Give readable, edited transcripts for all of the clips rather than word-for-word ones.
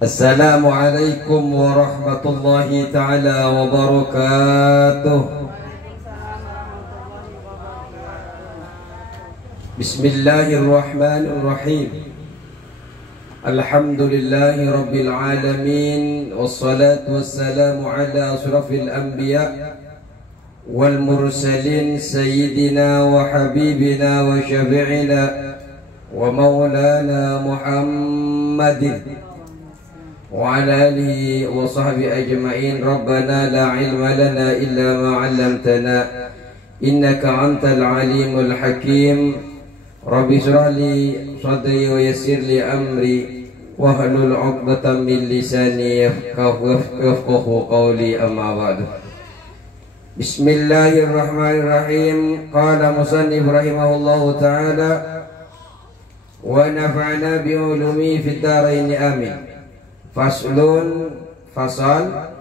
Assalamualaikum warahmatullahi ta'ala wabarakatuh. Bismillahirrahmanirrahim. Alhamdulillahi rabbil alamin. Wassalatu wassalamu ala asrafil anbiya wal mursalin sayyidina wa habibina wa syafi'ina wa maulana Muhammadin wa ala alihi wa sahbihi ajma'in. Rabbana la ilma lana illa ma 'allamtana innaka antal alimul hakim. Rabbi shrah li sadri wa yassir li amri wahlul 'uqdatam min lisani yafqahu qawli, amma ba'du. Bismillahirrahmanirrahim. Qala musannif rahimahullahu ta'ala wa nafa'na bi ulumi fid dharain, amin. Faslun, fasal,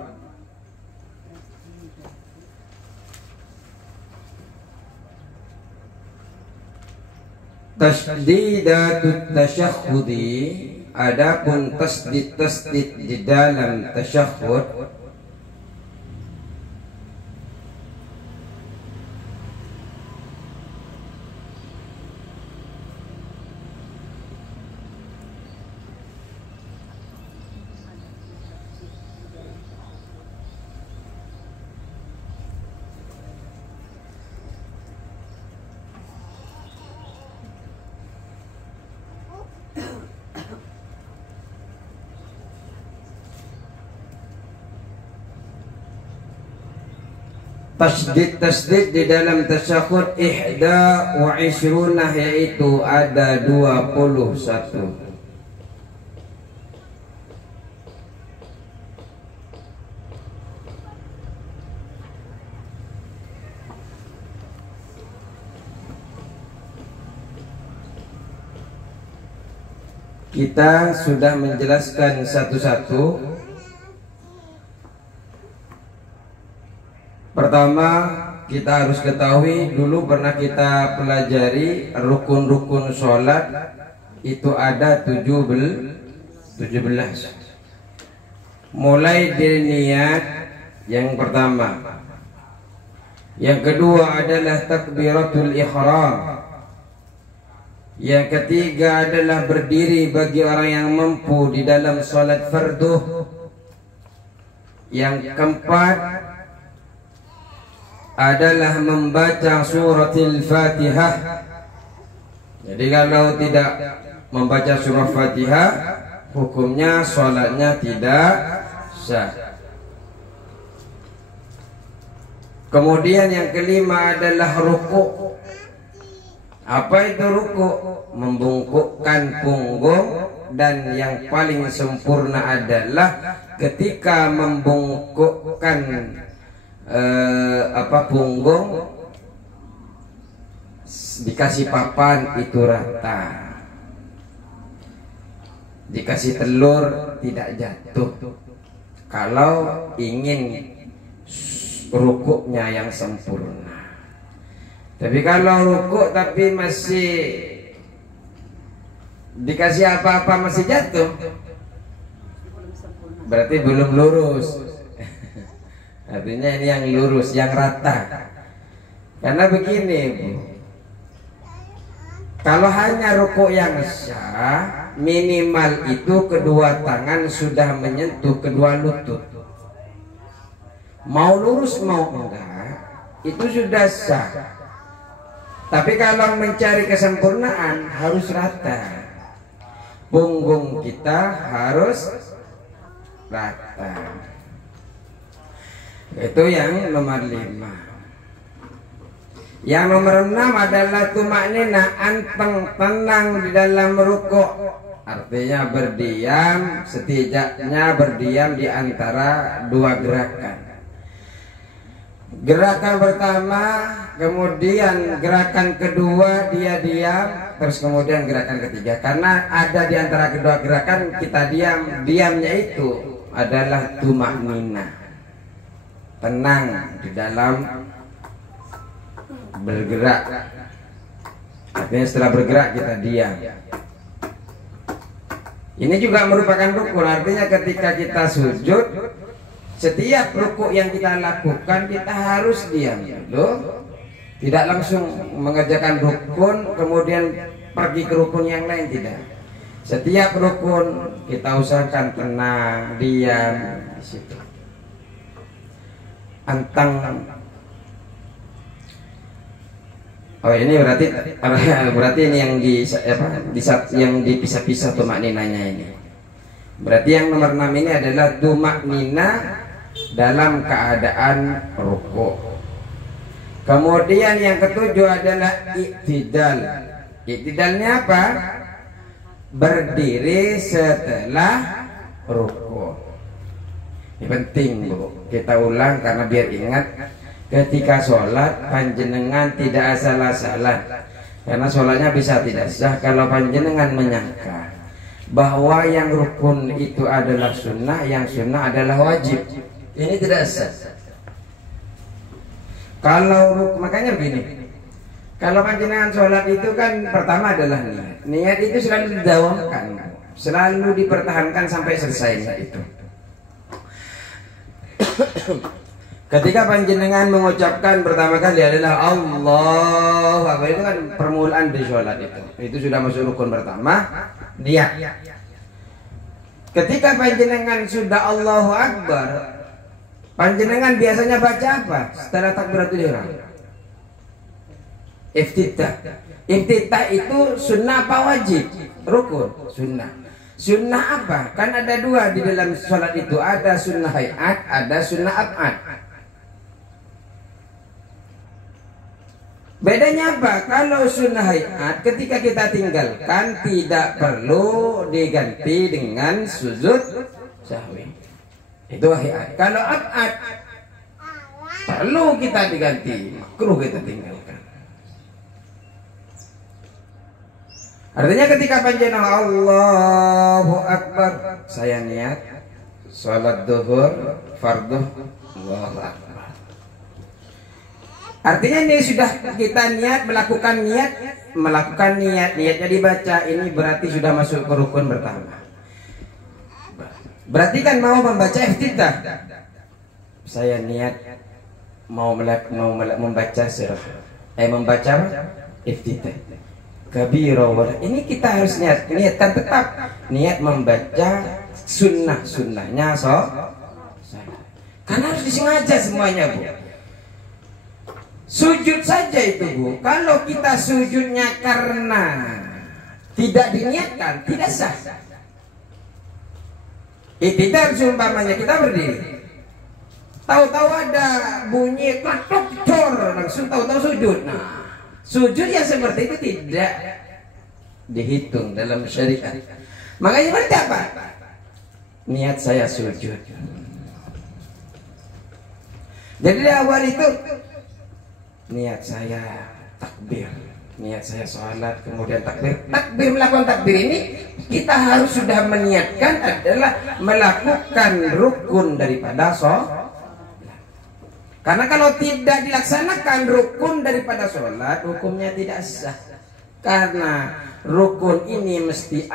tasdidatut tasyahhudi. Adapun tasdid di dalam tasyahhud, tasdid di dalam tasyahud ihda wa ishrunah, yaitu ada 21. Kita sudah menjelaskan satu-satu. Pertama, kita harus ketahui dulu, pernah kita pelajari rukun-rukun sholat itu ada 17. Mulai dari niat yang pertama. Yang kedua adalah takbiratul ihram. Yang ketiga adalah berdiri bagi orang yang mampu di dalam sholat fardu. Yang keempat adalah membaca suratul Fatihah. Jadi kalau tidak membaca surah Fatihah, hukumnya sholatnya tidak sah. Kemudian yang kelima adalah ruku'. Apa itu ruku'? Membungkukkan punggung, dan yang paling sempurna adalah ketika membungkukkan punggung dikasih papan itu rata, dikasih telur tidak jatuh, kalau ingin rukuknya yang sempurna. Tapi kalau rukuk tapi masih dikasih apa-apa masih jatuh, berarti belum lurus. Artinya ini yang lurus, yang rata. Karena begini, Bu, kalau hanya rukuk yang sah, minimal itu kedua tangan sudah menyentuh kedua lutut. Mau lurus mau enggak, itu sudah sah. Tapi kalau mencari kesempurnaan harus rata. Punggung kita harus rata. Itu yang nomor 5. Yang nomor 6 adalah tumaknina, anteng, tenang di dalam rukuk. Artinya berdiam, setidaknya berdiam di antara dua gerakan. Gerakan pertama, kemudian gerakan kedua dia diam, terus kemudian gerakan ketiga. Karena ada di antara kedua gerakan kita diam, diamnya itu adalah tumaknina, tenang di dalam bergerak. Artinya setelah bergerak kita diam. Ini juga merupakan rukun. Artinya ketika kita sujud, setiap rukuk yang kita lakukan kita harus diam dulu, tidak langsung mengerjakan rukun kemudian pergi ke rukun yang lain, tidak. Setiap rukun kita usahakan tenang, diam di situ. Antang. Oh ini berarti ini yang yang dipisah-pisah tumak ninanya ini. Berarti yang nomor 6 ini adalah tumak nina dalam keadaan rukuk. Kemudian yang ketujuh adalah iktidal. Iktidalnya apa? Berdiri setelah rukuk. Ini penting Bu, kita ulang karena biar ingat. Ketika sholat panjenengan tidak asal-asalan, karena sholatnya bisa tidak sah kalau panjenengan menyangka bahwa yang rukun itu adalah sunnah, yang sunnah adalah wajib. Ini tidak sah. Kalau makanya begini, kalau panjenengan sholat itu kan pertama adalah niat. Niat itu selalu didawamkan, selalu dipertahankan sampai selesainya itu. Ketika panjenengan mengucapkan pertama kali adalah Allah, apa itu kan permulaan di sholat itu sudah masuk rukun pertama, niat. Ketika panjenengan sudah Allahu Akbar, panjenengan biasanya baca apa setelah takbiratul ihram? Iftitah. Iftitah itu sunnah apa wajib? Rukun, sunnah. Sunnah apa? Kan ada dua di dalam sholat itu, ada sunnah hayat, ada sunnah ab'ad. Bedanya apa? Kalau sunnah hayat ketika kita tinggalkan tidak perlu diganti dengan sujud sahwi. Itu hayat. Kalau ab'ad perlu kita diganti, makruh kita tinggalkan. Artinya ketika panjenengan Allahu Akbar, saya niat salat zuhur fardhu Allahu Akbar. Artinya ini sudah kita niat melakukan niatnya dibaca, ini berarti sudah masuk ke rukun pertama. Berarti kan mau membaca iftitah. Saya niat mau membaca surah. Membaca iftitah. Kabirah. Ini kita harus niatan tetap niat membaca sunnahnya karena harus disengaja semuanya Bu. Sujud saja itu Bu, kalau kita sujudnya karena tidak diniatkan tidak sah. Kita umpamanya kita berdiri, tahu-tahu ada bunyi klatok cor, langsung tahu-tahu sujud. Nah, sujud yang seperti itu tidak dihitung dalam syariat. Makanya berarti apa? Niat saya sujud. Jadi di awal itu niat saya takbir, niat saya sholat, kemudian takbir. Melakukan takbir ini kita harus sudah meniatkan adalah melakukan rukun daripada sholat. Karena kalau tidak dilaksanakan rukun daripada sholat, hukumnya tidak sah. Karena rukun ini mesti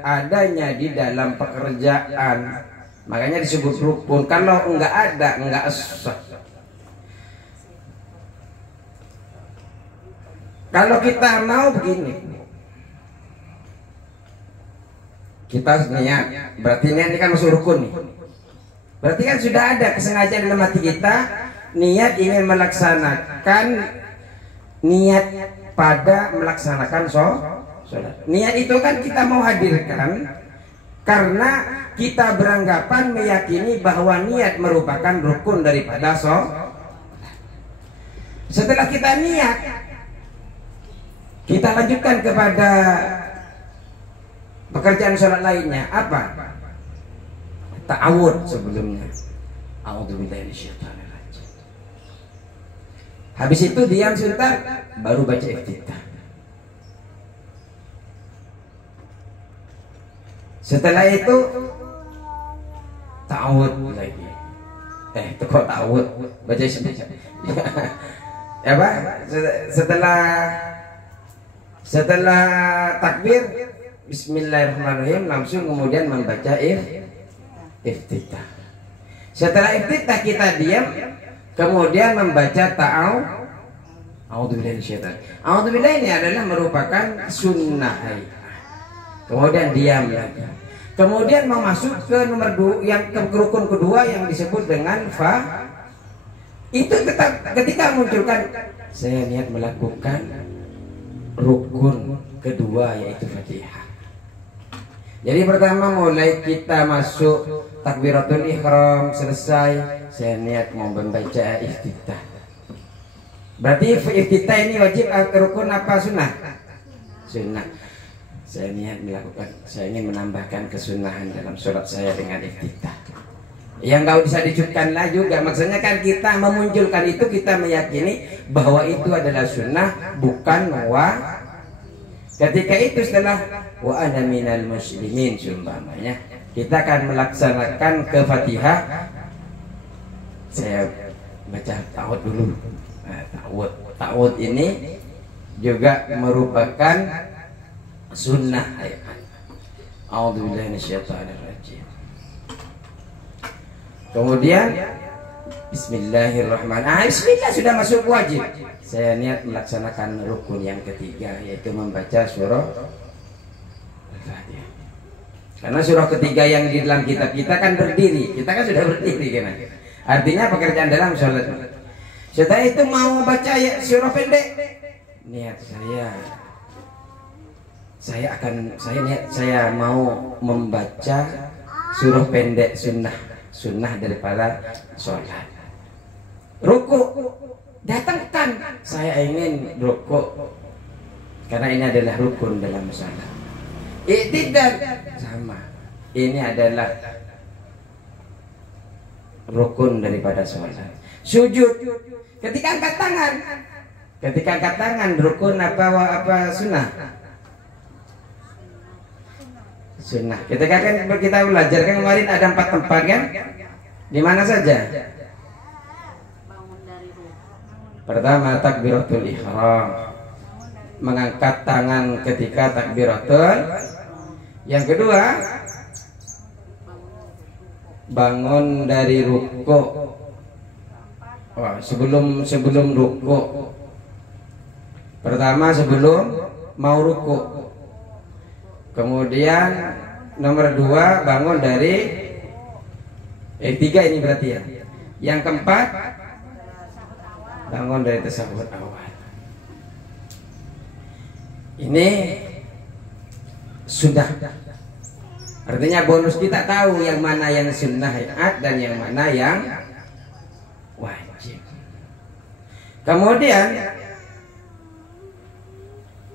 adanya di dalam pekerjaan. Makanya disebut rukun. Kalau enggak ada, enggak sah. Kalau kita mau begini, kita niat, berarti niat ini kan masuk rukun nih. Berarti kan sudah ada kesengajaan dalam hati kita, niat ingin melaksanakan, niat pada melaksanakan sholat. Niat itu kan kita mau hadirkan karena kita beranggapan meyakini bahwa niat merupakan rukun daripada sholat. Setelah kita niat, kita lanjutkan kepada pekerjaan sholat lainnya. Apa? Ta'awud sebelumnya. A'udzubillahi minasyaitonir rajim. Habis itu diam sebentar, baru baca iftitah. Setelah itu ta'awud lagi. Itu kok ta'awud? Baca iftitah. Ya Pak, setelah takbir Bismillahirrahmanirrahim langsung kemudian membaca iftitah. Setelah iftitah kita diam, kemudian membaca a'udzubillahi minasyaitonir rajim. A'udzubillah ini adalah merupakan sunnah. Kemudian diam lagi. Kemudian mau masuk ke nomor 2 yang ke rukun kedua yang disebut dengan fa. Itu ketika munculkan saya niat melakukan rukun kedua yaitu Fatihah. Jadi pertama mulai kita masuk takbiratul ihram selesai, saya niat mau membaca iftitah. Berarti iftitah ini wajib rukun apa sunnah? Sunnah. Saya niat melakukan, saya ingin menambahkan kesunahan dalam sholat saya dengan iftitah. Yang nggak bisa dicutkanlah juga, maksudnya kan kita memunculkan itu, kita meyakini bahwa itu adalah sunnah, bukan wa. Ketika itu setelah wa ana minal muslimin sumpamanya, kita akan melaksanakan ke Fatihah. Saya baca ta'awud dulu. Ta'awud ini juga merupakan sunnah. A'udzubillahi minasyaitonir rajim. Kemudian Bismillahirrahmanirrahim. Bismillah sudah masuk wajib. Saya niat melaksanakan rukun yang ketiga yaitu membaca surah Al-Fatihah. Karena surah ketiga yang di dalam kitab kita kan berdiri. Kita kan sudah berdiri kan. Artinya pekerjaan dalam sholat. Setelah itu mau baca surah pendek. Niat saya mau membaca surah pendek sunnah daripada sholat. Ruku datangkan, saya ingin ruku karena ini adalah rukun dalam sholat. Iktidal sama, ini adalah rukun daripada sholat. Sujud ketika angkat tangan, rukun apa sunnah? Sunnah. Ketika kan kita belajar kan kemarin ada 4 tempat kan? Di mana saja? Pertama takbiratul ihram, mengangkat tangan ketika takbiratul. Yang kedua bangun dari ruku. Sebelum ruku. Pertama sebelum mau ruku. Kemudian nomor 2 bangun dari 3 ini berarti ya. Yang keempat bangun dari tasawuf awal. Ini sudah. Artinya bonus kita tahu yang mana yang sunnah dan yang mana yang wajib. Kemudian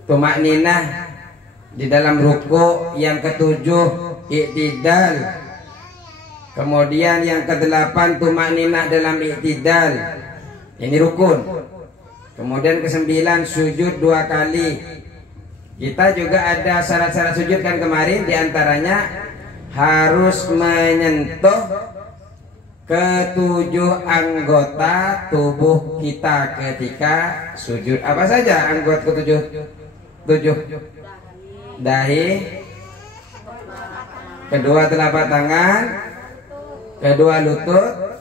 tumakninah di dalam ruku, yang ke-7 iktidal. Kemudian yang ke-8 tumakninah dalam iktidal. Ini rukun. Kemudian ke-9 sujud 2 kali. Kita juga ada syarat-syarat sujud kan kemarin, diantaranya harus menyentuh ke-7 anggota tubuh kita ketika sujud. Apa saja anggota ke-7? Dahi, kedua telapak tangan, kedua lutut,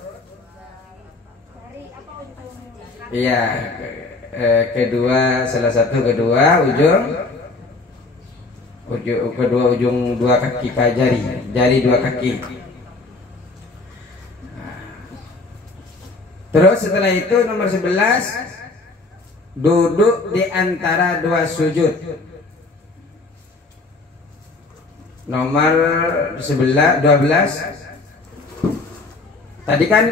iya, salah satu kedua ujung 2 kaki jari 2 kaki. Terus setelah itu nomor 11 duduk di antara 2 sujud. Nomor 12 tadi kan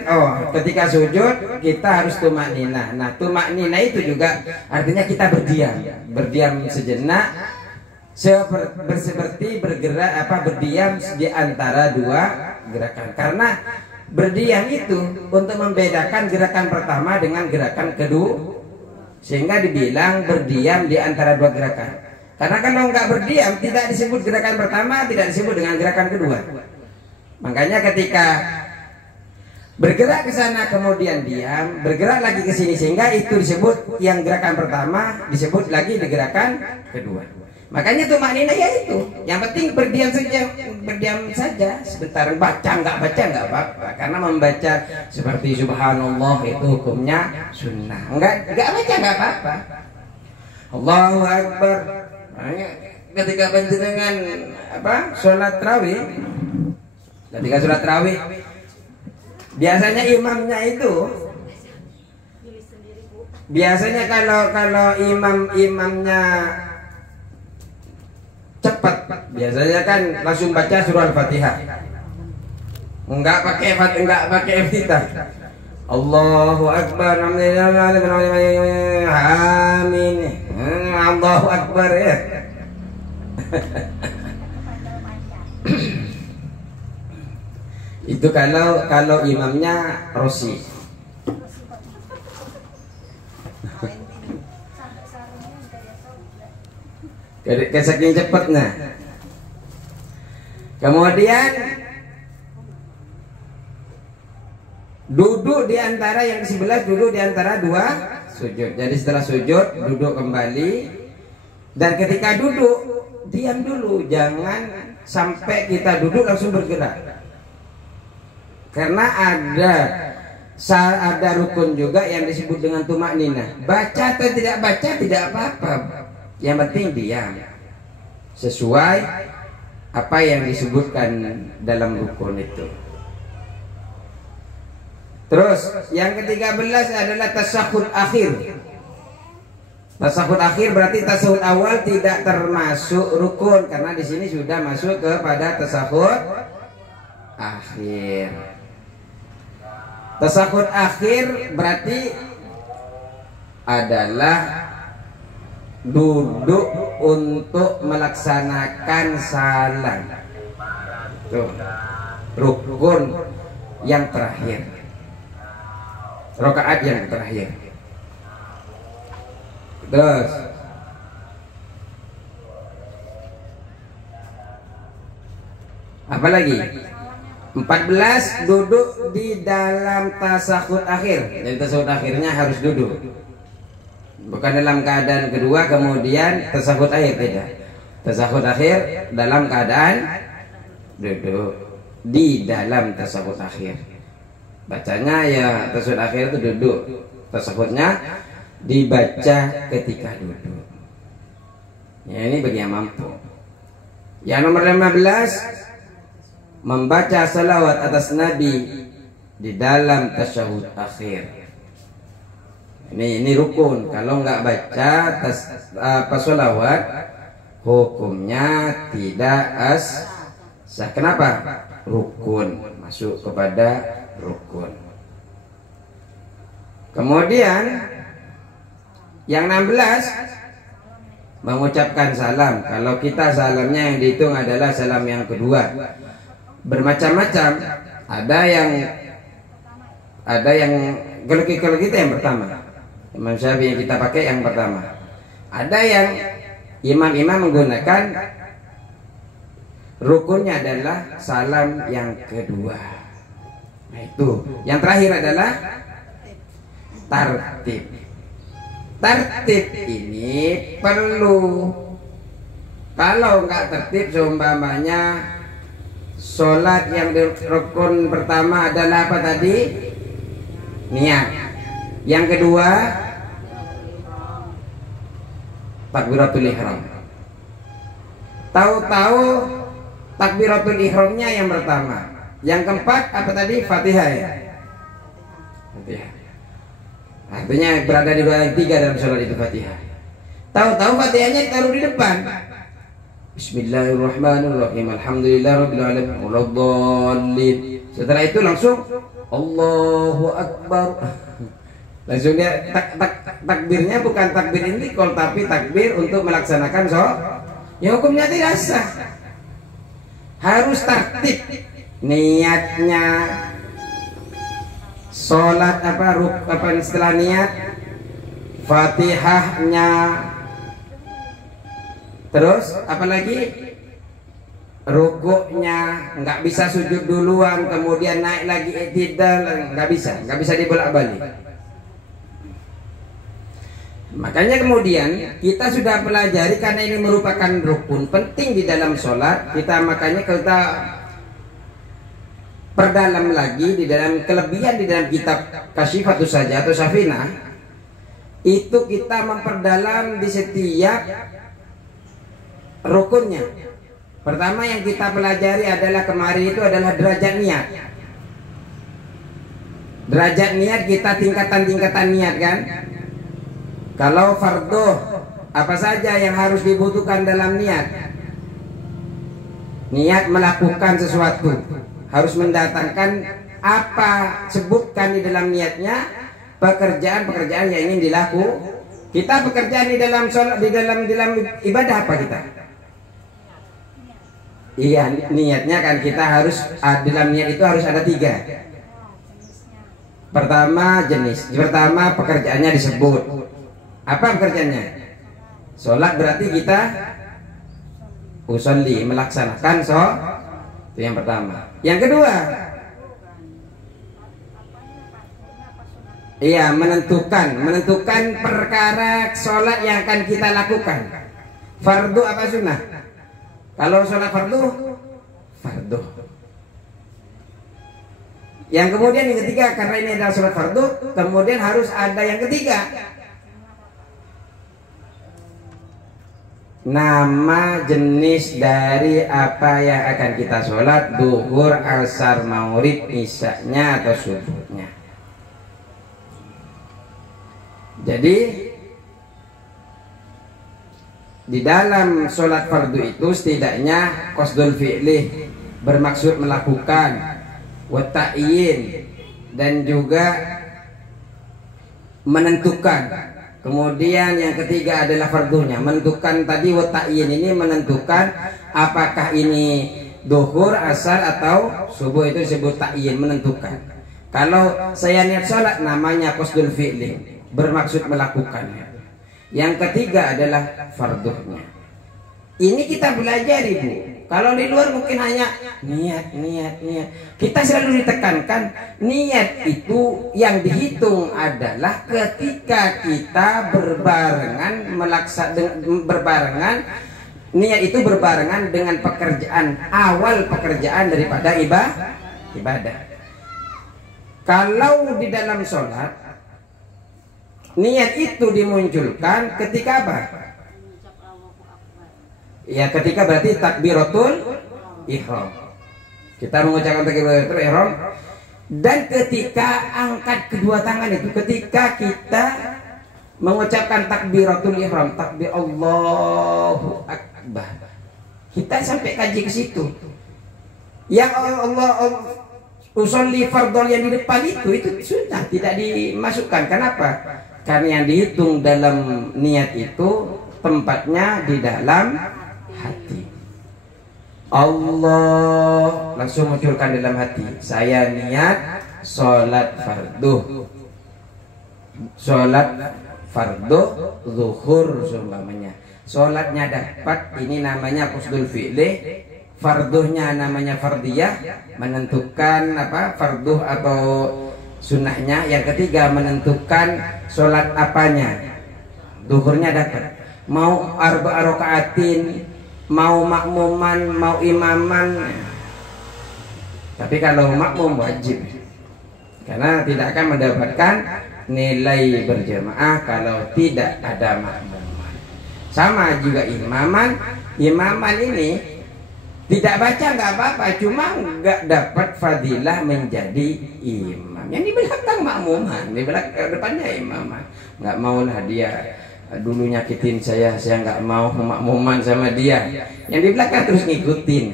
ketika sujud kita harus tumakninah. Nah, tumakninah itu juga artinya kita berdiam sejenak, seperti berdiam di antara 2 gerakan. Karena berdiam itu untuk membedakan gerakan pertama dengan gerakan kedua, sehingga dibilang berdiam di antara 2 gerakan. Karena kalau nggak berdiam tidak disebut gerakan pertama, tidak disebut dengan gerakan kedua. Makanya ketika bergerak ke sana kemudian diam, bergerak lagi ke sini, sehingga itu disebut yang gerakan pertama disebut lagi di gerakan kedua. Makanya tuh maknanya ya itu. Yang penting berdiam saja sebentar. Baca nggak apa-apa. Karena membaca seperti subhanallah itu hukumnya sunnah. Nggak baca nggak apa-apa. Allahu Akbar. Ketika panjenengan sholat tarawih, biasanya imamnya itu, biasanya kalau imamnya cepat, biasanya kan langsung baca surah Al-Fatihah. Enggak pakai iftitah. Allahu Akbar. Amin. Allahu Akbar ya. Itu kalau imamnya Rosi. Saking cepatnya. Kemudian duduk di antara yang ke-11, duduk di antara dua sujud. Jadi setelah sujud duduk kembali, dan ketika duduk diam dulu, jangan sampai kita duduk langsung bergerak. Karena ada rukun juga yang disebut dengan tumakninah. Baca atau tidak baca tidak apa-apa. Yang penting diam sesuai apa yang disebutkan dalam rukun itu. Terus yang ke-13 adalah tasyahud akhir. Tasyahud akhir berarti tasyahud awal tidak termasuk rukun, karena di sini sudah masuk kepada tasyahud akhir. Tasyahud akhir berarti adalah duduk untuk melaksanakan salam. Tuh, rukun yang terakhir, rakaat yang terakhir. Terus apa lagi? 14 duduk di dalam tasyahud akhir. Jadi tasyahud akhirnya harus duduk. Bukan dalam keadaan kedua kemudian tasyahud akhir, tidak. Tasyahud akhir dalam keadaan duduk di dalam tasyahud akhir. Bacanya ya tasyahud akhir itu duduk. Tasyahudnya dibaca ketika duduk. Ya, ini bagi yang mampu. Yang nomor 15, membaca salawat atas Nabi di dalam tasyahud akhir. Ini rukun. Kalau nggak baca salawat, hukumnya tidak sah. Kenapa? Rukun, masuk kepada rukun. Kemudian yang 16, mengucapkan salam. Kalau kita salamnya yang dihitung adalah salam yang kedua. Bermacam-macam. Ada yang kalau kita yang pertama. Imam Syafi'i yang kita pakai yang pertama. Ada yang imam-imam menggunakan rukunnya adalah salam yang kedua. Nah itu. Yang terakhir adalah tartib. Tartib ini perlu. Kalau nggak tertib, seumpamanya sholat yang di rukun pertama adalah apa tadi? Niat. Yang kedua takbiratul ihram. Tahu-tahu takbiratul ihramnya yang pertama. Yang keempat apa tadi? Fatihah ya. Fatihah. Artinya berada di ruangan 3 dalam sholat itu Fatihah. Tahu-tahu Fatihahnya ditaruh di depan. Bismillahirrahmanirrahim. Alhamdulillahirabbil alamin. Waladdallin. Setelah itu langsung Allahu Akbar. Langsung dia takbirnya bukan takbir intikal, tapi takbir untuk melaksanakan sholat. Ya hukumnya tidak sah. Harus tertib niatnya. Sholat apa setelah niat, Fatihahnya, terus apa lagi? Rukuknya, nggak bisa sujud duluan kemudian naik lagi i'tidal, nggak bisa dibolak-balik. Makanya kemudian kita sudah pelajari, karena ini merupakan rukun penting di dalam sholat, makanya kita perdalam lagi di dalam kelebihan di dalam kitab Kasyifatus Sajah atau Safinah. Itu kita memperdalam di setiap rukunnya. Pertama yang kita pelajari adalah kemarin itu adalah derajat niat. Derajat niat kita tingkatan-tingkatan niat kan. Kalau fardu, apa saja yang harus dibutuhkan dalam niat? Niat melakukan sesuatu, harus mendatangkan apa, sebutkan di dalam niatnya pekerjaan-pekerjaan yang ingin dilakukan. Kita pekerjaan di dalam sholat, di dalam ibadah apa kita? Iya, niatnya kan kita harus dalam niat itu harus ada 3. Pertama jenis, pertama pekerjaannya disebut. Apa pekerjaannya? Sholat berarti kita usolli, melaksanakan sholat. Itu yang pertama. Yang kedua, iya, menentukan perkara sholat yang akan kita lakukan. Fardu apa sunnah? Kalau sholat fardu, fardu. Yang kemudian yang ketiga, karena ini adalah sholat fardu, kemudian harus ada yang ketiga. Nama jenis dari apa yang akan kita sholat, duhur, asar, maghrib, isya'nya atau subuhnya. Jadi di dalam sholat fardu itu setidaknya qasdul fi'lih, bermaksud melakukan, wa ta'yin, dan juga menentukan. Kemudian yang ketiga adalah fardunya, menentukan tadi wa ta'yin ini menentukan apakah ini duhur, asar atau subuh, itu disebut ta'yin, menentukan. Kalau saya niat sholat namanya qasdul fi'lih, bermaksud melakukannya. Yang ketiga adalah fardunya. Ini kita belajar Ibu. Kalau di luar mungkin hanya niat. Kita selalu ditekankan niat itu yang dihitung adalah ketika kita berbarengan niat itu berbarengan dengan pekerjaan, awal pekerjaan daripada ibadah. Kalau di dalam sholat niat itu dimunculkan ketika apa? Ya, ketika berarti takbiratul ihram. Kita mengucapkan takbiratul ihram, dan ketika angkat kedua tangan itu, ketika kita mengucapkan takbiratul ihram, takbir Allahu Akbar. Kita sampai kaji ke situ. Yang Allah usolli fardhon yang di depan itu sudah tidak dimasukkan. Kenapa? Karena yang dihitung dalam niat itu tempatnya di dalam hati. Allah langsung munculkan dalam hati. Saya niat sholat fardu. Sholat fardu zuhur seumpamanya. Sholatnya dapat, ini namanya qasdul fi'lih. Farduhnya namanya fardiyah, menentukan apa farduh atau sunnahnya. Yang ketiga menentukan sholat apanya. Duhurnya dapat, mau arba rakaatin, mau makmuman, mau imaman. Tapi kalau makmum wajib, karena tidak akan mendapatkan nilai berjamaah kalau tidak ada makmuman. Sama juga imaman ini tidak baca nggak apa-apa, cuma nggak dapat fadilah menjadi imam. Yang di belakang makmuman, di belakang depannya imaman. Nggak maulah dia dulu nyakitin saya nggak mau makmuman sama dia. Yang di belakang terus ngikutin,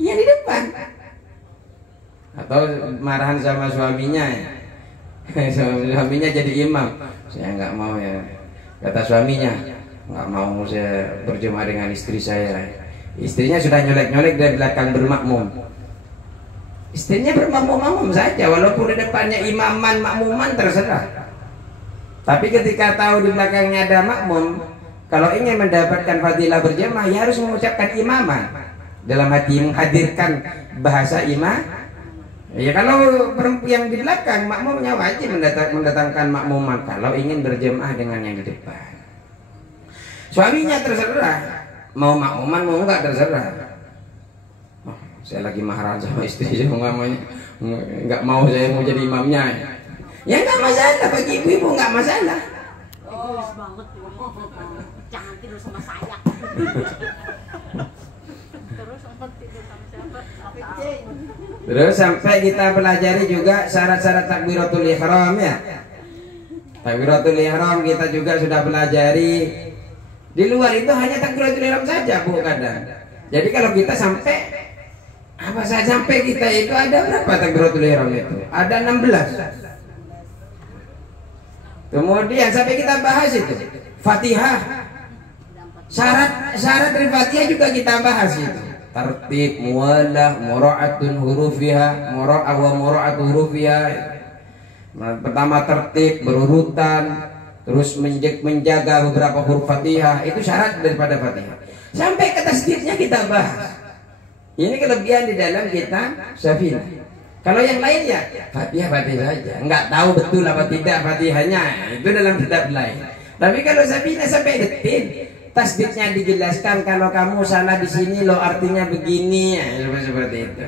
yang di depan. Atau marahan sama suaminya, suaminya jadi imam, saya nggak mau ya. Kata suaminya, nggak mau saya berjemaah dengan istri saya. Istrinya sudah nyolek-nyolek dari belakang bermakmum. Istrinya bermakmum saja, walaupun di depannya imaman, makmuman terserah. Tapi ketika tahu di belakangnya ada makmum, kalau ingin mendapatkan fadilah berjamaah, ya harus mengucapkan imaman. Dalam hati menghadirkan bahasa imam. Ya kalau yang di belakang makmumnya wajib mendatangkan makmuman kalau ingin berjamaah dengan yang di depan. Suaminya terserah, mau makmuman mau enggak terserah. Oh, saya lagi mahram sama istri saya enggak mau, saya mau jadi imamnya. Ya enggak masalah, bagi ibu-ibu enggak masalah. Egois banget. Jangan tidur sama saya. Terus sempat tidur sama siapa? Terus sampai kita pelajari juga syarat-syarat takbiratul ihram ya. Takbiratul ihram kita juga sudah pelajari. Di luar itu hanya takbiratul ihram saja Bu kadang. Jadi kalau kita sampai sampai kita itu ada berapa takbiratul ihram itu? Ada 16. Kemudian sampai kita bahas itu Fatihah. Syarat dari Fatihah juga kita bahas itu. Tertib, muwalah, mura'atun hurufiha, mura'ah wa mura'atu hurufiha. Pertama tertib, berurutan, terus menjaga beberapa huruf Fatihah, itu syarat daripada Fatihah. Sampai ke tasdidnya kita bahas. Ini kelebihan di dalam kitab Safinah. Kalau yang lain ya Fatihah saja, nggak tahu betul apa tidak Fatihahnya, itu dalam kitab lain. Tapi kalau Safinah sampai detil, tasdidnya dijelaskan, kalau kamu salah di sini lo artinya begini, ya, seperti itu.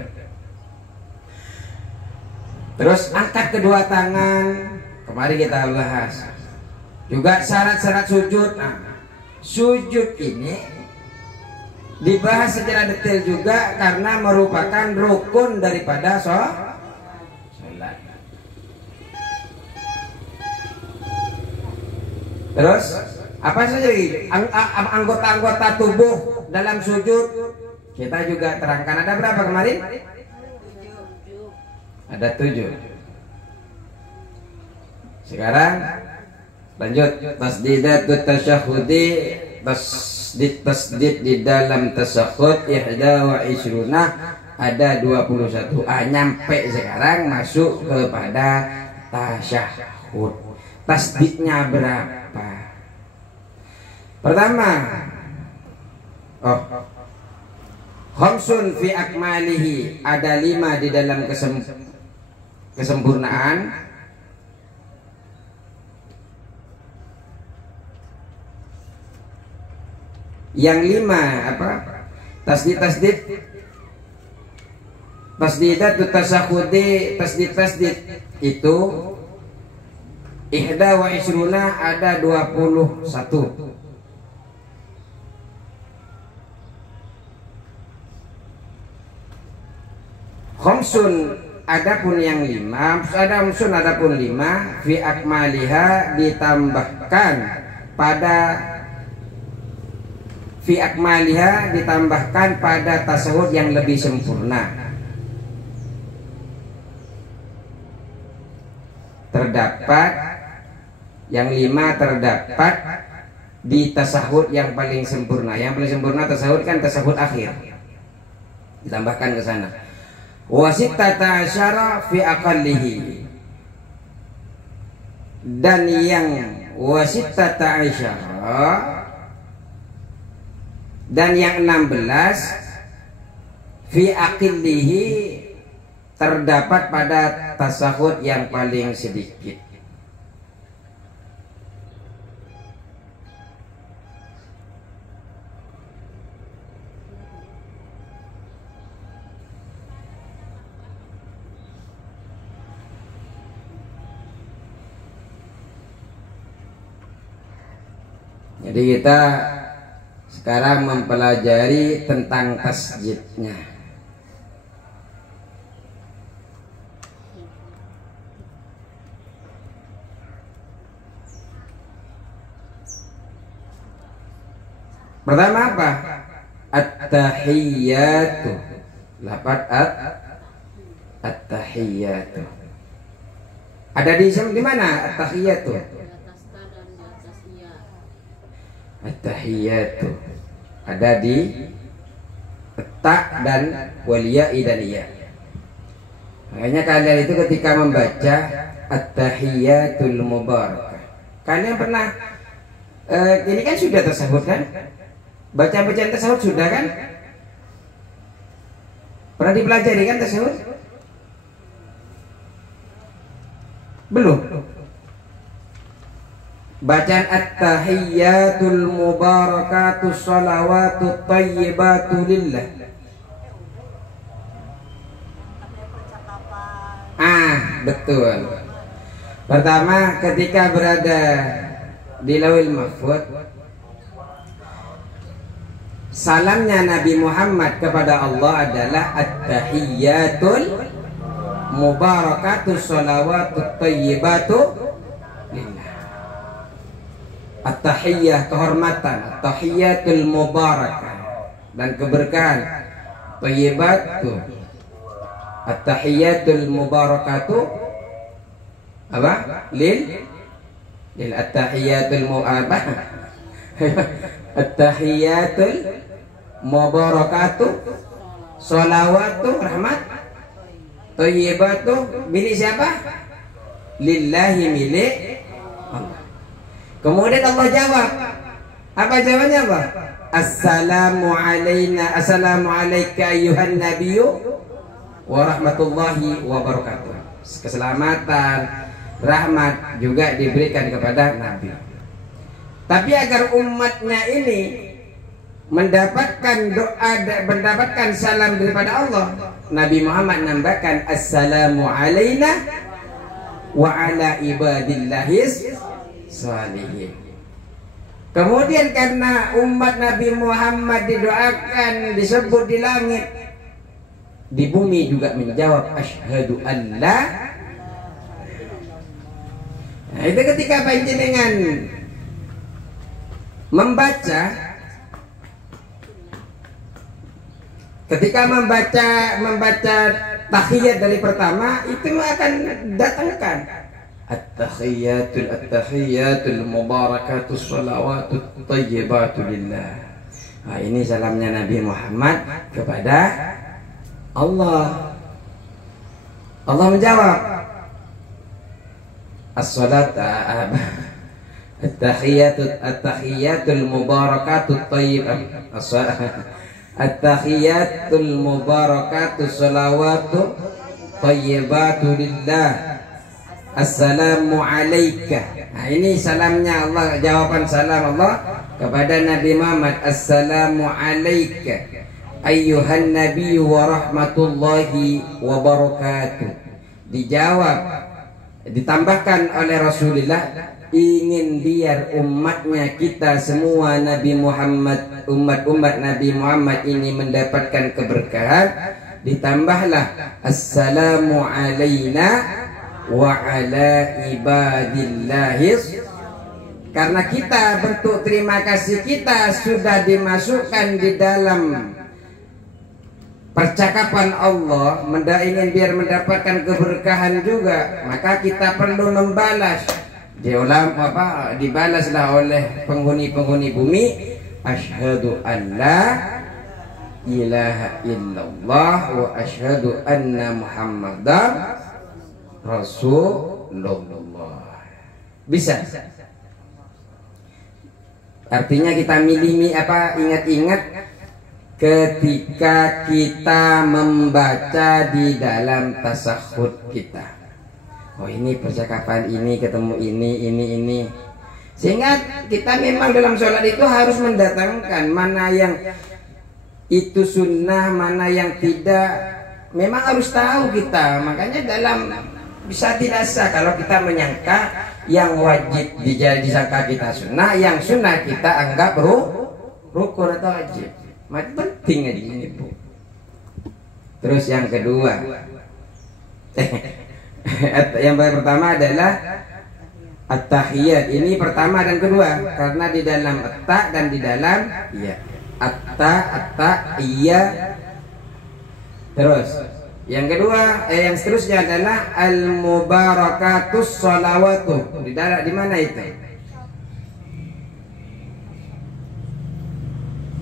Terus angkat kedua tangan, kemarin kita bahas. Juga syarat-syarat sujud. Nah, sujud ini dibahas secara detail juga karena merupakan rukun daripada sholat. Terus apa saja anggota-anggota tubuh dalam sujud kita juga terangkan. Ada berapa kemarin? Ada 7. Sekarang lanjut tasdidatut tasyahhudi, tasdid di dalam tasyahhud 21 ada 21. Nyampe sekarang masuk kepada tasyahhud. Tasdidnya berapa? Pertama, khamsun fi akmalihi, ada 5 di dalam kesempurnaan. Yang 5 apa? Tasdidatut tasyahhudi, tasdid itu ihda wa isruna ada 21. Khamsun adapun yang 5, adapun 5 fi akmaliha ditambahkan pada tasawuf yang lebih sempurna. Terdapat yang 5 terdapat di tasawuf yang paling sempurna. Yang paling sempurna tasawuf kan tasawuf akhir. Ditambahkan ke sana. Wasittata asyara fi aqallihi, dan yang wasittata asyara dan yang 16 fi aqillihi terdapat pada tasahud yang paling sedikit. Jadi kita sekarang mempelajari tentang tasjidnya. Pertama apa? At-tahiyyatu. Lafaz at-tahiyyatu. Ada di mana at-tahiyyatu? At-tahiyyatu ada di ta dan waliyai dan iya. Makanya kalian itu ketika membaca at-tahiyyatul mubarakah, kalian pernah ini kan sudah tasawuf kan? Bacaan tasawuf sudah kan? Pernah dipelajari kan tasawuf? Belum. bacaan at-tahiyyatul mubarakatus shalawatut thayyibatu lillah. Betul. Pertama, ketika berada di Lauhul Mahfuz, salamnya Nabi Muhammad kepada Allah adalah at-tahiyyatul mubarakatus shalawatut thayyibatu lillah. At-tahiyyah kehormatan, at-tahiyyatul mubarakah dan keberkahan, thayyibatu. At-tahiyyatul mubarakatu apa? Lil at-tahiyyatul mubarakah. At-tahiyyatul mubarakatu sholawatu rahmat thayyibatu milik siapa? Lillahi, milik Allah. Kemudian Allah jawab. Apa jawabannya apa? Assalamu alaina, assalamu alayka ayyuhan nabiyyu wa rahmatullahi wa barakatuh. Keselamatan, rahmat juga diberikan kepada Nabi. Tapi agar umatnya ini mendapatkan doa, mendapatkan salam daripada Allah, Nabi Muhammad menambahkan assalamu alaina wa ala ibadillahis shalihin. Kemudian karena umat Nabi Muhammad didoakan, disebut di langit, di bumi juga menjawab asyhadu an la. Nah, itu ketika panjenengan membaca, tahiyat dari pertama itu akan datangkan at-tahiyyatul mubarakatus shalawatut thayyibatu lillah. Nah, ini salamnya Nabi Muhammad kepada Allah. Allah menjawab at-tahiyyatul mubarakatut thayyibah, at-tahiyyatul mubarakatus shalawatu thayyibatu lillah, assalamu alayka. Nah, ini salamnya Allah, jawaban salam Allah kepada Nabi Muhammad, assalamu alayka ayyuhan nabiyyu wa rahmatullahi wa barakatuh. Dijawab, ditambahkan oleh Rasulullah, ingin biar umatnya kita semua Nabi Muhammad, umat Nabi Muhammad ini mendapatkan keberkahan, ditambahlah assalamu alaina wa ala ibadillahis. Karena kita bentuk terima kasih kita sudah dimasukkan di dalam percakapan Allah, ingin biar mendapatkan keberkahan juga, maka kita perlu membalas. Dibalaslah oleh penghuni-penghuni bumi, asyhadu an la ilaha illallah wa asyhadu anna muhammadar rasulullah. Bisa. Artinya kita ingat-ingat ketika kita membaca di dalam tasahud kita. Oh, ini percakapan ini ketemu ini. Sehingga kita memang dalam sholat itu harus mendatangkan mana yang itu sunnah, mana yang tidak. Memang harus tahu kita. Makanya dalam bisa tidak sah kalau kita menyangka yang wajib disangka kita sunnah, yang sunnah kita anggap rukun atau wajib. Mati penting aja ini, Bu. Terus yang kedua, yang pertama adalah at-tahiyyat. Ini pertama dan kedua, karena di dalam at-ta dan di dalam iya. Iya. Terus yang kedua, yang seterusnya adalah al-mubarakatus sholawatu. Di mana itu?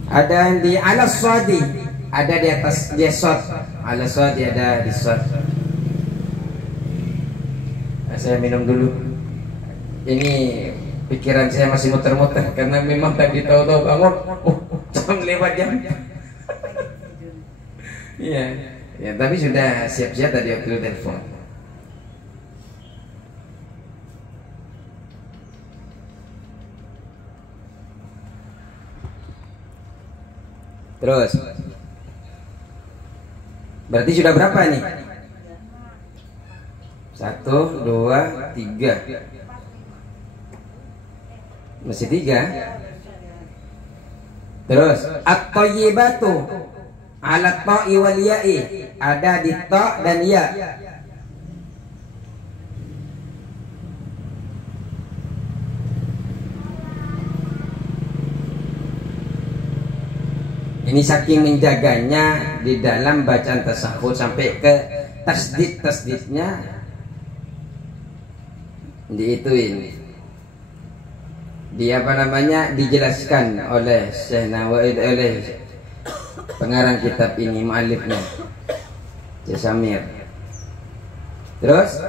Ada di alas sodi, ada di atas dia sod. Alas sodi ada di sod. Saya minum dulu. Ini pikiran saya masih muter-muter karena memang tadi tahu-tahu bangun, jam lewat jam. Iya, ya tapi sudah siap-siap tadi waktu telepon. Terus berarti sudah berapa nih? 1, 2, 3. Masih 3. Terus at-thayyibatu ala ta'i wal ya'i, ada di ta dan ya. Ini saking menjaganya di dalam bacaan tasawuf sampai ke tasdid-tasdidnya diituin. Dia apa namanya dijelaskan oleh Syekh Nawawi, oleh pengarang kitab ini, muallifnya Syekh Samir. Terus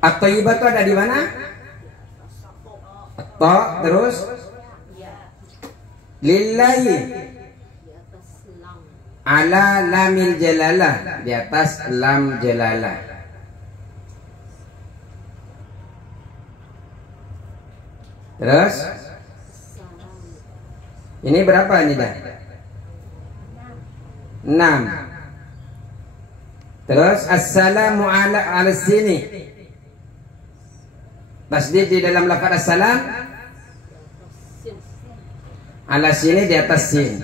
at-thayyibatu ada di mana? Ta, terus lillahi ala lamil jalalah, di atas lam jalalah. Terus ini berapa ini dah? 6. Terus assalamu ala sini, tasdid di dalam lafaz assalam. Ala sini di atas sin,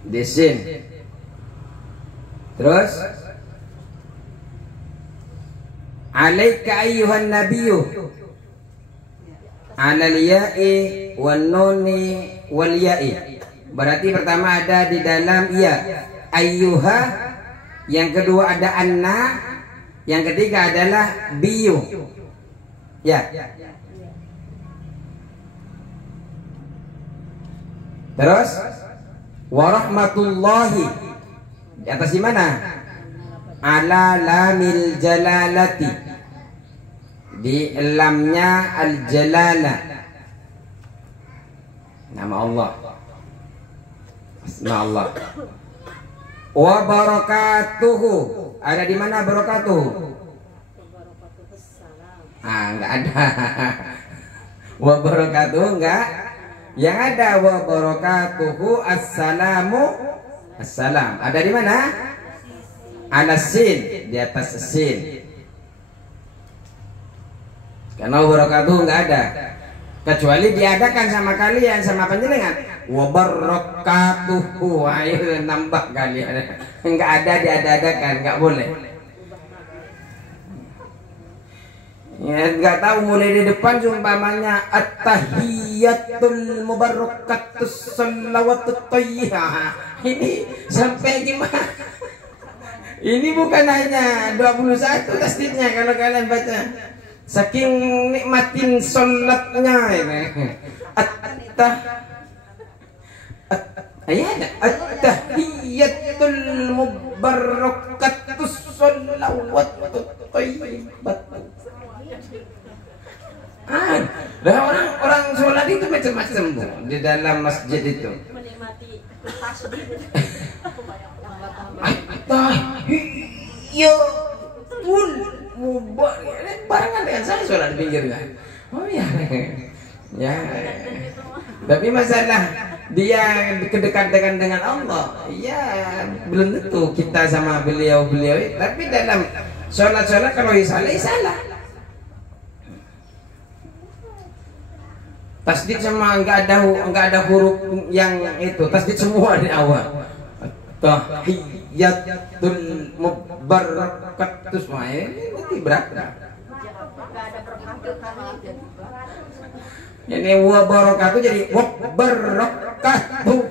di sin. Terus alaika ayyuhan nabiyyu ala liya'i wan nuni wal ya'i. Berarti pertama ada di dalam ya ayyuha, yang kedua ada anna, yang ketiga adalah biyu. Ya. Terus warahmatullahi di atas di mana? Ala lamil jalalati, di lamnya al jalalah, nama Allah, asma Allah. Wa barakatuhu ada di mana barakatuhu? Enggak ada. Wa barakatuhu enggak. Yang ada wa barakatuhu assalamu, assalam. Ada di mana? Ala sin, di atas sin. Karena wa barakatuhu enggak ada, kecuali diadakan sama kalian, sama panjenengan. Wa barakatuhu, ayo nambah kalian. Enggak ada diadakan, enggak boleh. Ya, nggak tahu mulai di depan umpamanya at-tahiyyatul mubarakatus shalawatut thayyibah. Ini sampai gimana? Ini bukan hanya 21 tasdidnya kalau kalian baca. Saking nikmatin sholatnya ini. At-tahiyyatul mubarakatus shalawatut thayyibah. Orang sholat itu macam-macam Bu, di dalam masjid itu. Menikmati tasbih. Tahiyyatul mubarak. Barengan dengan saya sholat di pinggirnya. Oh ya. Ya. Tapi masalah dia kedekatan dengan Allah, ya belum tentu kita sama beliau-beliau. Tapi dalam sholat-sholat kalau salah, salah. Tasdid sama enggak ada huruf yang itu. Tasdid semua di awal. Tahiyyatul mubarakatus, ini berapa? Ini wa barakatuh jadi wa barakatuh.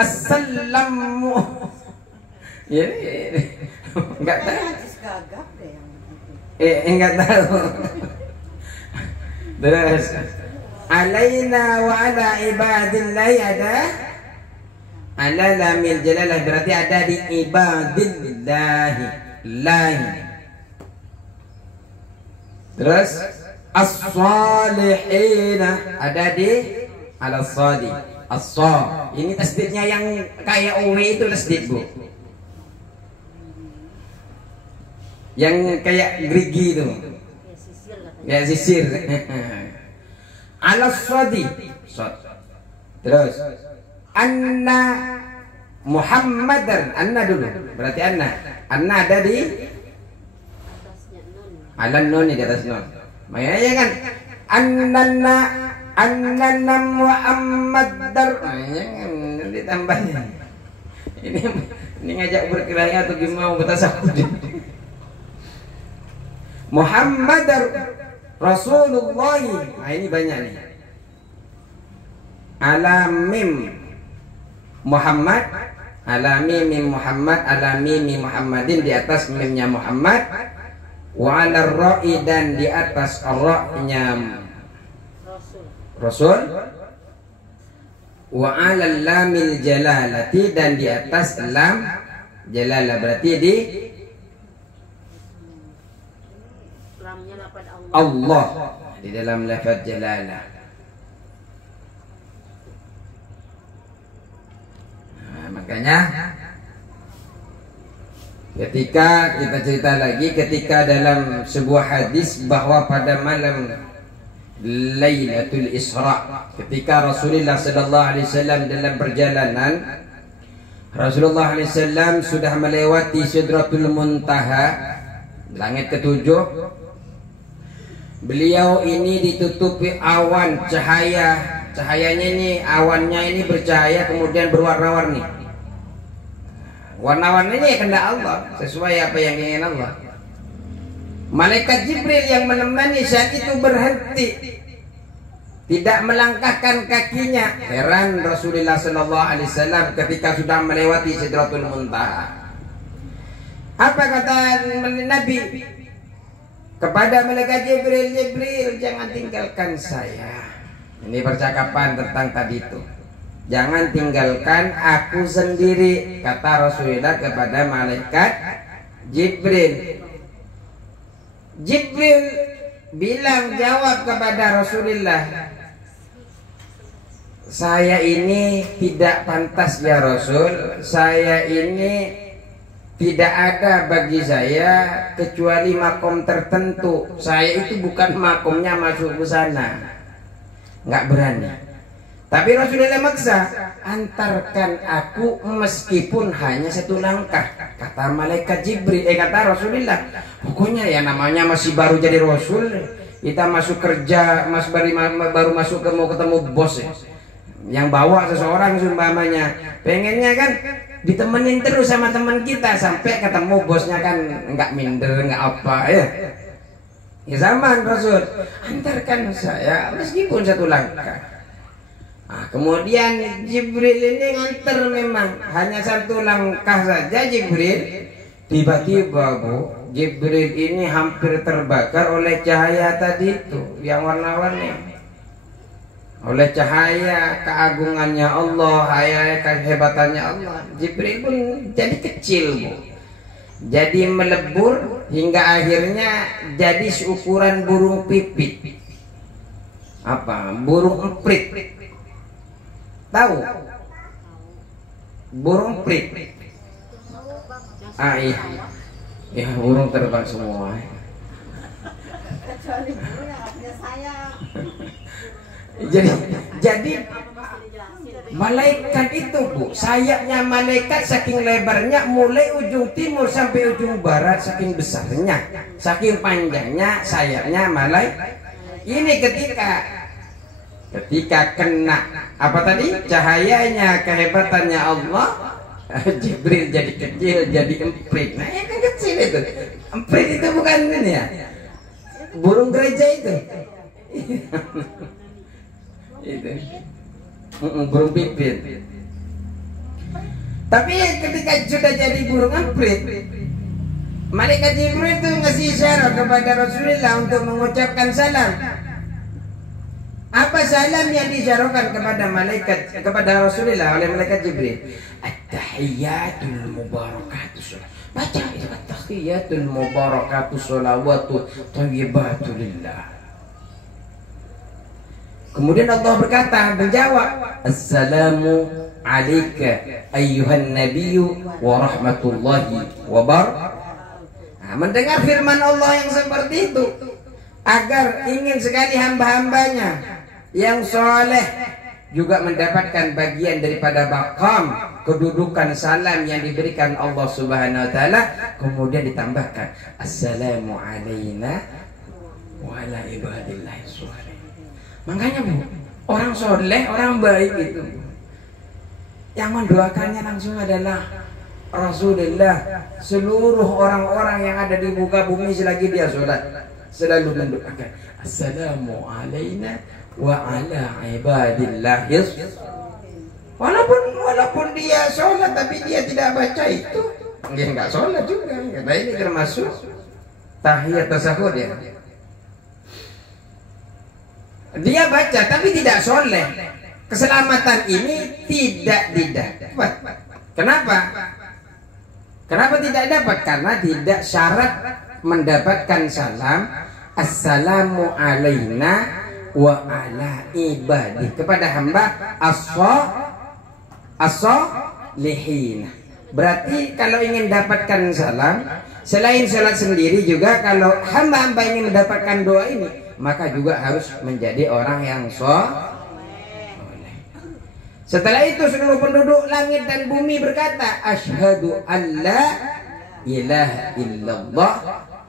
Assalamu. Ya, enggak tahu. Enggak tahu. Terus alaina wa ala ibadillahi ada ala lamil jalalah, berarti ada di ibadillahi lahi. Terus as-salihina ada di ala sadi, as-sa. Ini tasdidnya yang kayak uw itu tasdid Bu, yang kayak gerigi itu. Ya sisir. ala sodi. Terus anna Muhammadan, anna dulu. Berarti anna. Anna ada di Atasnya nun. alan nun di atas nun. Makanya ya kan annana Muhammadar. Makanya ditambahnya. Ini ngajak berkelahi atau gimana mau bertasawuf? Muhammadar Rasulullah. Nah ini banyak nih. Ala mim Muhammad, ala mim Muhammad, ala mim Muhammadin di atas mimnya Muhammad, wa ala ra'i dan di atas ra-nya Rasul, wa ala lamil jalalati dan di atas lam jalalah, berarti di Lamnya dapat Allah. Allah di dalam lafaz jalalah. Makanya ketika kita cerita lagi, ketika dalam sebuah hadis bahwa pada malam Lailatul Isra, ketika Rasulullah sallallahu alaihi wasallam dalam perjalanan, Rasulullah alaihi wasallam sudah melewati Sidratul Muntaha, langit ketujuh. Beliau ini ditutupi awan cahaya. Cahayanya ini, awannya ini bercahaya kemudian berwarna-warni. Warna-warni ini kehendak Allah, sesuai apa yang ingin Allah. Malaikat Jibril yang menemani saat itu berhenti, tidak melangkahkan kakinya. Heran Rasulullah sallallahu alaihi wasallam ketika sudah melewati Sidratul Muntaha. Apa kata Nabi kepada malaikat Jibril? Jibril, jangan tinggalkan saya. Ini percakapan tentang tadi itu. Jangan tinggalkan aku sendiri, kata Rasulullah kepada malaikat Jibril. Jibril bilang, jawab kepada Rasulullah, saya ini tidak pantas ya Rasul. Saya ini tidak ada bagi saya kecuali makom tertentu. Saya itu bukan makomnya masuk ke sana. Nggak berani. Tapi Rasulullah maksa, antarkan aku meskipun hanya satu langkah. Kata malaikat Jibril, kata Rasulullah, pokoknya ya namanya masih baru jadi Rasul, kita masuk kerja, baru masuk mau ketemu bos ya. Yang bawa seseorang sumpamanya, pengennya kan ditemenin terus sama teman kita sampai ketemu bosnya kan nggak minder, nggak apa ya. Ya zaman Rasul, antarkan saya meskipun satu langkah. Nah, kemudian Jibril ini nganter memang hanya satu langkah saja Jibril. Tiba-tiba Bu, Jibril ini hampir terbakar oleh cahaya tadi itu yang warna-warni. Oleh cahaya keagungannya Allah, cahaya kehebatannya Allah. Jibril pun jadi kecil Bu. Jadi melebur hingga akhirnya jadi seukuran burung pipit. Apa? Burung emprit. Tahu? Burung emprit. Ah iya. Ya burung terbang semua. Kecuali burung yang punya sayap. Jadi malaikat itu Bu, sayapnya malaikat saking lebarnya mulai ujung timur sampai ujung barat, saking besarnya, saking panjangnya sayapnya malaikat. Ini ketika kena apa tadi cahayanya kehebatannya Allah, Jibril jadi kecil, jadi emprit. Nah ya kan kecil itu, emprit itu bukan ini ya, burung gereja itu. Itu burung pipit. Tapi ketika sudah jadi burung emprit, malaikat Jibril itu ngasih isyarat kepada Rasulullah untuk mengucapkan salam. Apa salam yang diisyaratkan kepada Rasulullah oleh malaikat Jibril? At-tahiyyatul mubarakatuh. Baca itu, at-tahiyyatul mubarakatuh sholawatu thayyibatu lillah. Kemudian Allah berkata, menjawab, Assalamu alayka ayyuhan nabiyyu wa rahmatullahi wa barakatuh. Nah, mendengar firman Allah yang seperti itu, agar ingin sekali hamba-hambanya Yang soleh juga mendapatkan bagian daripada maqam kedudukan salam yang diberikan Allah Subhanahu wa taala, kemudian ditambahkan assalamu alaina wa ala ibadillahi sholihin. Makanya Bu, orang soleh, orang baik itu yang mendoakannya langsung adalah Rasulullah. Seluruh orang-orang yang ada di muka bumi selagi dia sholat selalu mendoakan assalamu alaina wa ala ibadillah. Walaupun dia sholat tapi dia tidak baca itu, dia nggak sholat juga. Karena ini termasuk tahiyat tasahud ya. Dia baca tapi tidak soleh. Keselamatan ini tidak didapat. Kenapa? Kenapa tidak dapat? Karena tidak syarat mendapatkan salam assalamu alaina wa ala ibadi kepada hamba as-sholihin. Berarti kalau ingin dapatkan salam selain salat sendiri juga, kalau hamba-hamba ingin mendapatkan doa ini maka juga harus menjadi orang yang soleh. Setelah itu seluruh penduduk langit dan bumi berkata asyhadu alla ilaha illallah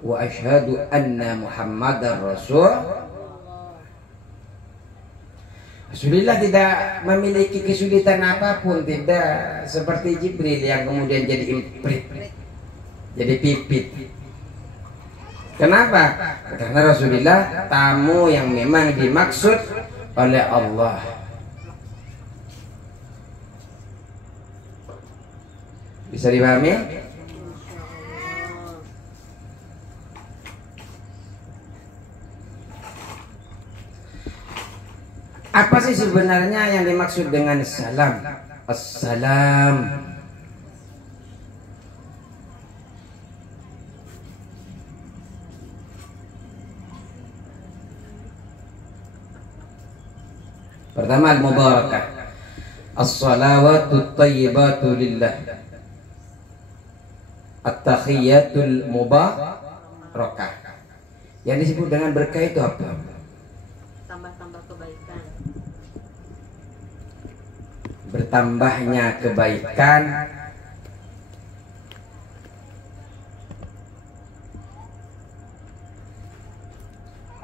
wa asyhadu anna muhammadar rasul. Rasulullah tidak memiliki kesulitan apapun, tidak seperti Jibril yang kemudian jadi imprit, jadi pipit. Kenapa? Karena Rasulullah tamu yang memang dimaksud oleh Allah. Bisa dipahami? Apa sih sebenarnya yang dimaksud dengan salam? Assalam. Pertama al-mubarakah. As-salawatu thayyibatu lillah. At-tahiyatul mubarakah. Yang disebut dengan berkah itu apa? Tambah-tambah kebaikan. Bertambahnya kebaikan,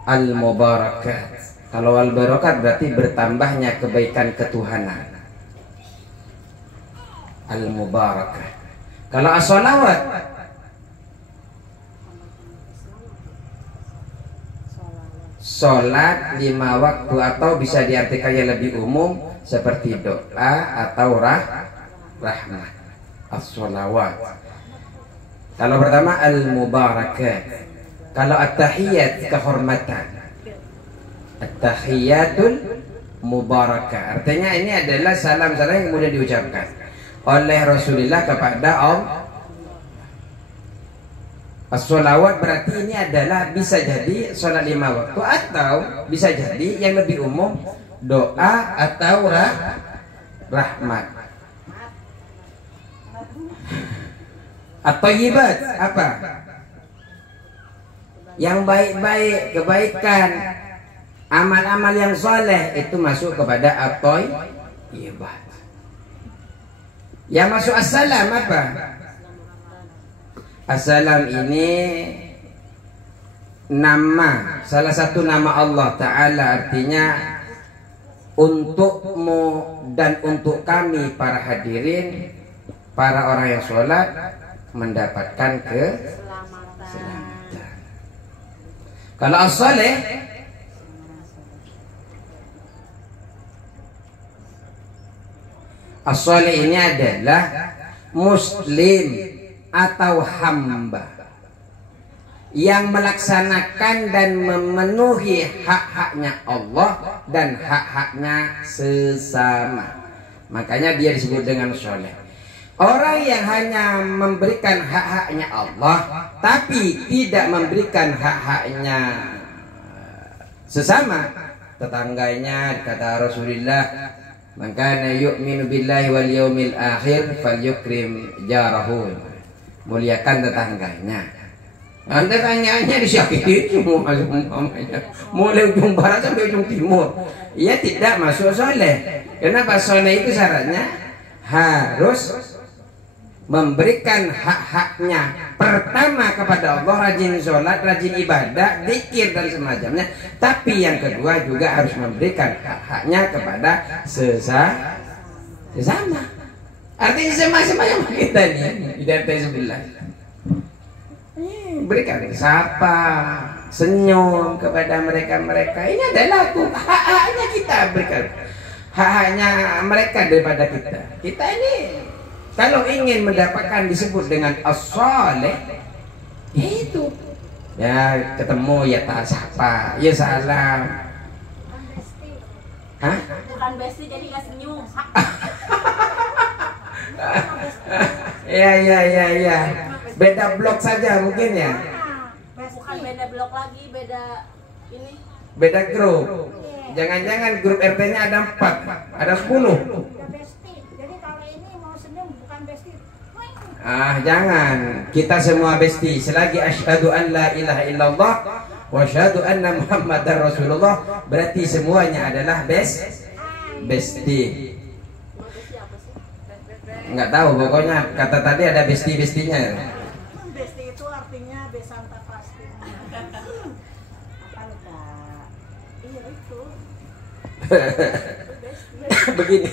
al-mubarakat. Kalau al-barakat berarti bertambahnya kebaikan ketuhanan. Al-mubarakah. Kalau as-salawat sholat 5 waktu, atau bisa diartikan yang lebih umum seperti doa atau rahmat. As-salawat. Kalau pertama al-mubarakat. Kalau at-tahiyat kehormatan. At-tahiyatul mubarakah. Artinya ini adalah salam-salam yang kemudian diucapkan oleh Rasulullah kepada Allah. As-salawat berarti ini adalah bisa jadi sholat 5 waktu, atau bisa jadi yang lebih umum doa atau rahmat. At-thayyibat apa? Yang baik-baik, kebaikan, amal-amal yang soleh itu masuk kepada at-thayyibat. Yang masuk assalam apa? Assalam ini nama, salah satu nama Allah Ta'ala, artinya untukmu dan untuk kami para hadirin, para orang yang sholat, mendapatkan keselamatan. Kalau as-saleh as-saleh ini adalah muslim atau hamba yang melaksanakan dan memenuhi hak-haknya Allah dan hak-haknya sesama. Makanya dia disebut dengan soleh. Orang yang hanya memberikan hak-haknya Allah tapi tidak memberikan hak-haknya sesama, tetangganya, kata Rasulullah, man kana yu'minu billahi wal yaumil akhir falyukrim jarahu. Muliakan tetangganya. Anda tanya-nya disakiti semua umpamanya. Mulai ujung barat sampai ujung timur. Ia tidak masuk soleh. Kenapa? Soleh itu syaratnya harus memberikan hak-haknya pertama kepada Allah, rajin sholat, rajin ibadah, zikir dan semacamnya. Tapi yang kedua juga harus memberikan hak-haknya kepada sesama. Artinya sama-sama yang kita nih di RT sebelah. Berikan sapa, senyum kepada mereka-mereka. Ini adalah hak-haknya kita berikan. Hak-haknya mereka daripada kita. Kita ini kalau ingin mendapatkan disebut dengan as-salih, itu ya ketemu ya tak sapa, ya salam. Hah? Bukan besti jadi nggak senyum. Ya. Beda blok saja mungkin ya. Bukan beda blok lagi, beda ini. Beda grup. Jangan-jangan grup RT-nya ada 4, ada 10. Jadi kalau ini mau senyum bukan besti. Jangan. Kita semua besti. Selagi asyhadu an la ilaha illallah wa asyhadu anna muhammadar rasulullah, berarti semuanya adalah besti. Enggak tahu, pokoknya kata tadi ada besti-bestinya. Besti itu artinya besanta pasti. Apa enggak? Iya itu. Begini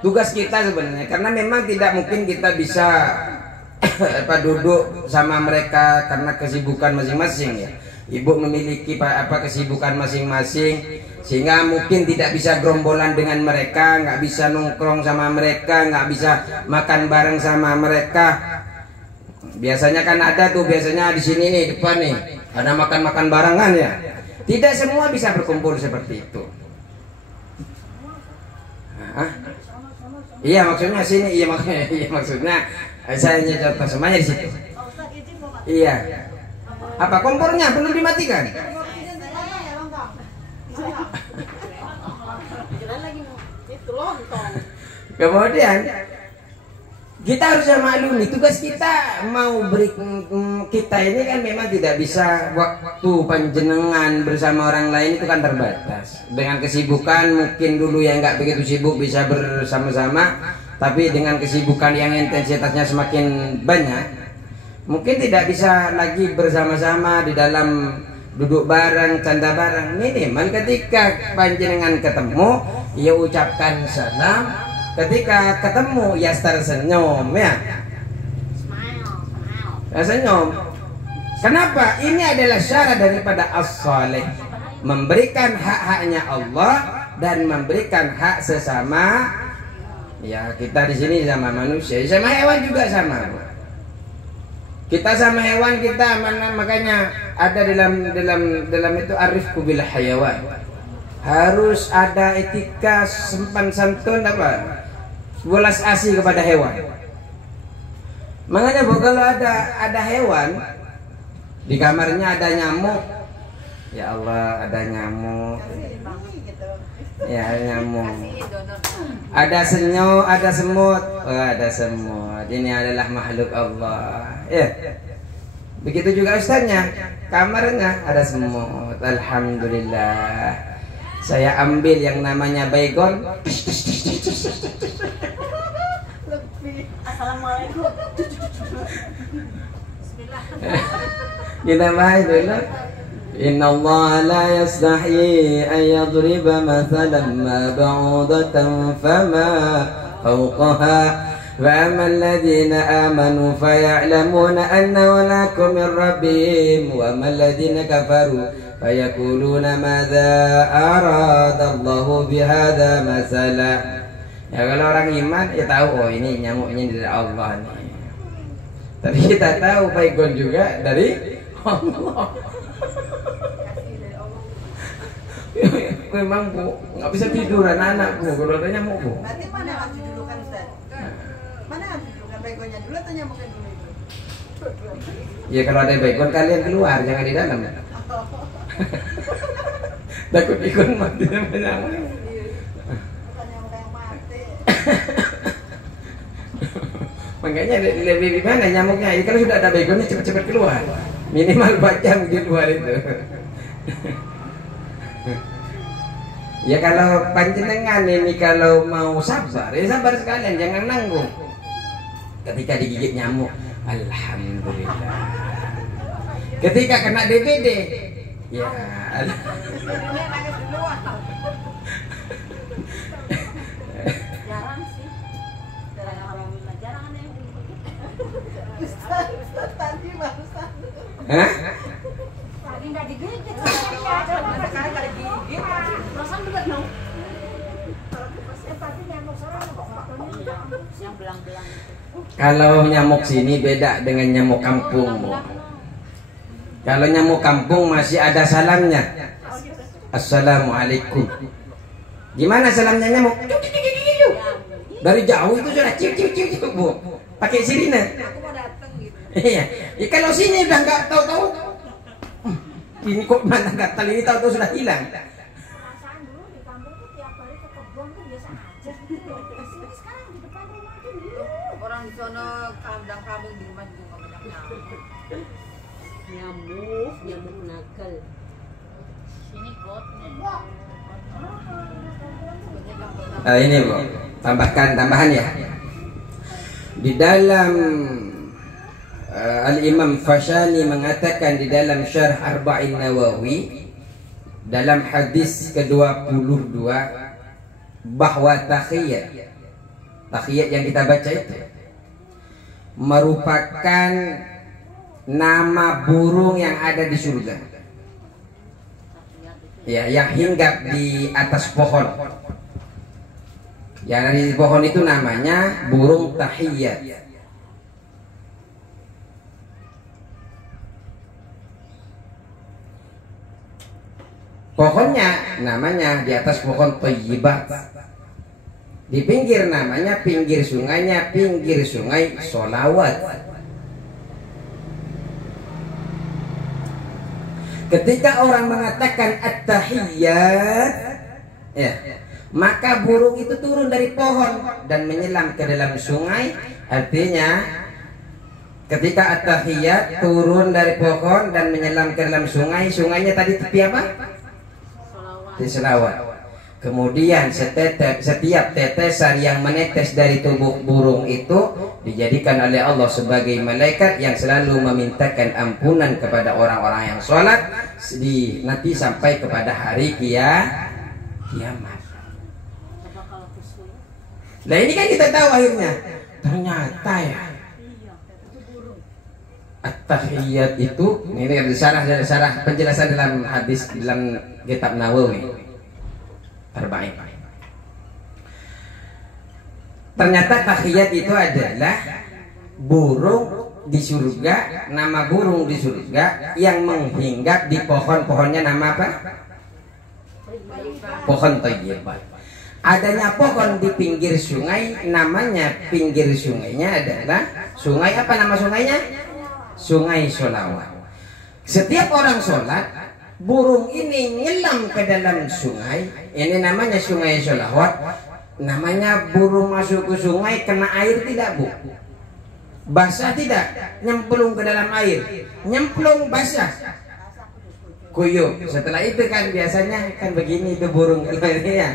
tugas kita sebenarnya, karena memang tidak mungkin kita bisa duduk sama mereka karena kesibukan masing-masing ya. Ibu memiliki kesibukan masing-masing, sehingga mungkin tidak bisa gerombolan dengan mereka, nggak bisa nongkrong sama mereka, nggak bisa makan bareng sama mereka. Biasanya kan ada tuh, biasanya di sini nih depan nih ada makan-makan barengan ya. Tidak semua bisa berkumpul seperti itu. Iya maksudnya sini, iya maksudnya saya contoh semuanya di situ. Iya. Apa kompornya perlu dimatikan? Kemudian kita harus maklumi tugas kita mau beri kita ini kan memang tidak bisa, waktu panjenengan bersama orang lain itu kan terbatas. Dengan kesibukan mungkin dulu yang nggak begitu sibuk bisa bersama-sama, tapi dengan kesibukan yang intensitasnya semakin banyak, mungkin tidak bisa lagi bersama-sama di dalam duduk bareng, canda bareng. Minimal ketika panjenengan ketemu, ya ucapkan salam. Ketika ketemu ya tersenyum ya. Smile. Senyum. Kenapa? Ini adalah syarat daripada as-salih. Memberikan hak-haknya Allah dan memberikan hak sesama. Ya, kita di sini sama manusia, sama hewan juga sama. Kita sama hewan kita makanya ada dalam itu arifku bil hayawan. Harus ada etika sempan santun belas asih kepada hewan. Makanya kalau ada hewan di kamarnya ada nyamuk, ya Allah ada nyamuk, ya nyamuk. Ada senyum, ada semut, ada semut. Ini adalah makhluk Allah. Ya. Begitu juga ustaznya, kamarnya ada semut. Alhamdulillah. Saya ambil yang namanya baygon. Assalamualaikum. Kita bahas dulu. Inna Allah la yastahi an yadriba mathalan ma ba'udatan fama fawqaha فأما الذين آمنوا فيعلمون أنه الحق من ربهم وأما الذين كفروا فيقولون ماذا أراد الله بهذا مثلا. Ya kalau orang iman ya tahu, oh ini nyamuknya dari Allah nih. Tapi kita tahu baygon juga dari Allah. Memang bu nggak bisa tidur anak-anakku kalau ada nyamuk bu. Berarti mana yang harus didulukan Ustaz? Mana yang harus didulukan, baygonnya dulu atau nyamuknya dulu itu? Ya kalau ada baygon kalian keluar, jangan di dalam. Takut ikut mati sama nyamuk. Bukan nyamuk yang mati. Makanya lebih gimana nyamuknya? Kalau sudah ada baygonnya cepat-cepat keluar. Minimal 4 jam di luar itu. Ya kalau panjenengan ini kalau mau sabar, ya sabar sekalian, jangan nanggung. Ketika digigit nyamuk, alhamdulillah. Ketika kena DBD, ya Jarang sih. Jarang alhamdulillah, jarang ada yang Ustaz tadi barusan. Hah? lagi nggak digigit. Sekali kali gigit. Perasaan bener dong. Iya. Yang belang-belang itu. Kalau nyamuk sini beda dengan nyamuk kampung, Bu. Kalau nyamuk kampung masih ada salamnya. Assalamualaikum. Gimana salamnya nyamuk? Dari jauh itu sudah ciu, Bu. Pakai sirine. Aku mau datang gitu. Iya. Ya, kalau sini udah nggak tahu-tahu. Ini kok mana gatal ini tahu-tahu sudah hilang. Perasaan dulu di kampung tuh tiap hari ke kebun tuh biasa aja gitu. Sini sekarang di depan rumah tuh Orang di sono kandang kambing di rumah juga banyak nyamuk. nyamuk nakal. Sini kotnya. Ini Bu, tambahan ya. Di dalam Al-Imam Fashani mengatakan di dalam Syarh Arba'in Nawawi dalam hadis ke-22 bahwa takhiyat yang kita baca itu merupakan nama burung yang ada di surga. Ya, yang hinggap di atas pohon. Yang ada di pohon itu namanya burung tahiyat. Pohonnya namanya di atas pohon thayyibat. Di pinggir namanya pinggir sungainya pinggir sungai Sholawat. Ketika orang mengatakan at-tahiyyat, ya, maka burung itu turun dari pohon dan menyelam ke dalam sungai. Artinya ketika at-tahiyyat turun dari pohon dan menyelam ke dalam sungai, sungainya tadi tepi apa? Selawat. Kemudian setiap tetesan yang menetes dari tubuh burung itu dijadikan oleh Allah sebagai malaikat yang selalu memintakan ampunan kepada orang-orang yang sholat nanti sampai kepada hari kiamat. Nah ini kan kita tahu akhirnya ternyata ya at-tahiyyat itu ini ada syarah penjelasan dalam hadis dalam kitab Nawawi terbaik. Ternyata tahiyyat itu adalah burung di surga, nama burung di surga yang menghinggap di pohon-pohonnya nama apa? Pohon thayyibat. Adanya pohon di pinggir sungai, namanya pinggir sungainya adalah sungai apa nama sungainya? Sungai Sholawat. Setiap orang sholat, burung ini nyelam ke dalam sungai. Ini namanya sungai Sholawat. Namanya burung masuk ke sungai kena air tidak, Bu? Basah tidak? Nyemplung ke dalam air. Nyemplung basah. Kuyup. Setelah itu kan biasanya kan begini itu burung ya.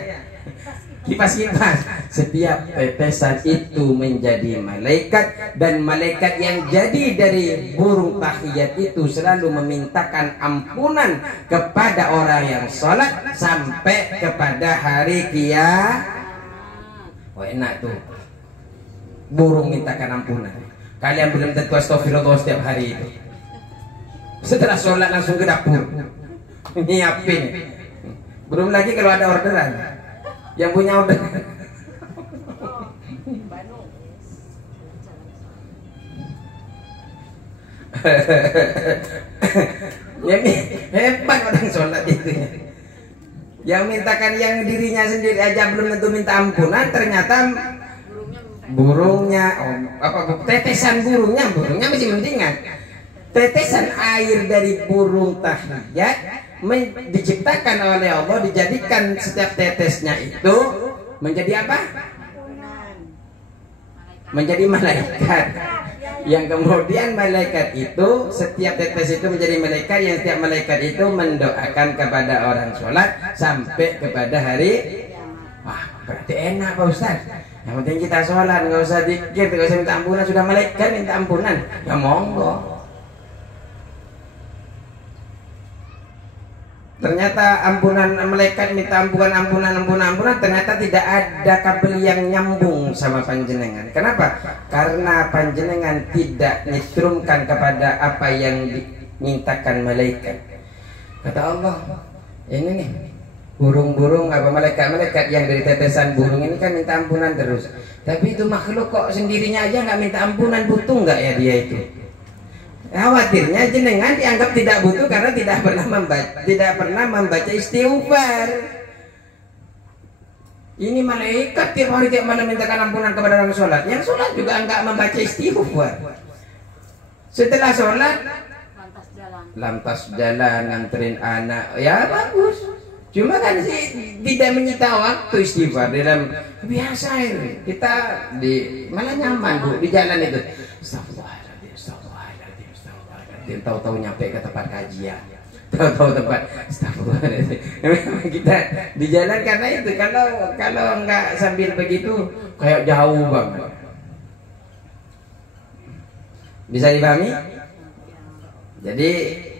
Kipas-kipas. Setiap tetesan itu menjadi malaikat dan malaikat yang jadi dari burung tahiyat itu selalu memintakan ampunan kepada orang yang sholat sampai kepada hari kiamat. Wah enak tuh. Burung mintakan ampunan. Kalian belum tentu astagfirullah setiap hari itu. Setelah sholat langsung ke dapur nyiapin. Belum lagi kalau ada orderan. Yang punya orderan. Jadi hebat orang sholat itu. Yang mintakan yang dirinya sendiri aja belum tentu minta ampunan, ternyata burungnya, tetesan burungnya masih mendingan. Tetesan air dari burung tahiyat diciptakan oleh Allah, dijadikan setiap tetesnya itu menjadi apa? Menjadi malaikat. Yang kemudian malaikat itu, setiap tetes itu menjadi malaikat, yang setiap malaikat itu mendoakan kepada orang sholat sampai kepada hari. Wah, berarti enak Pak Ustaz. Yang penting kita sholat, nggak usah dikit, nggak usah minta ampunan, sudah malaikat minta ampunan, ya monggo. Ternyata ampunan malaikat minta ampunan, ternyata tidak ada kabel yang nyambung sama panjenengan. Kenapa? Karena panjenengan tidak nitrumkan kepada apa yang dimintakan malaikat. Kata Allah, ini nih burung-burung apa malaikat-malaikat yang dari tetesan burung ini kan minta ampunan terus. Tapi itu makhluk kok sendirinya aja nggak minta ampunan, butuh nggak ya dia itu? Khawatirnya jenengan dianggap tidak butuh karena tidak pernah membaca istighfar. Ini malaikat tiap hari tiap malam mintakan ampunan kepada orang sholat. Yang sholat juga enggak membaca istighfar. Setelah sholat lantas jalan nganterin anak, ya bagus. Cuma kan sih tidak menyita waktu istighfar dalam biasa ini. Kita malah nyaman Bu di jalan itu. Tahu-tahu nyampe ke tempat kajian, tahu-tahu tempat astagfirullahaladzim. Memang kita di jalan karena itu, kalau nggak sambil begitu kayak jauh banget. Bisa dipahami? Jadi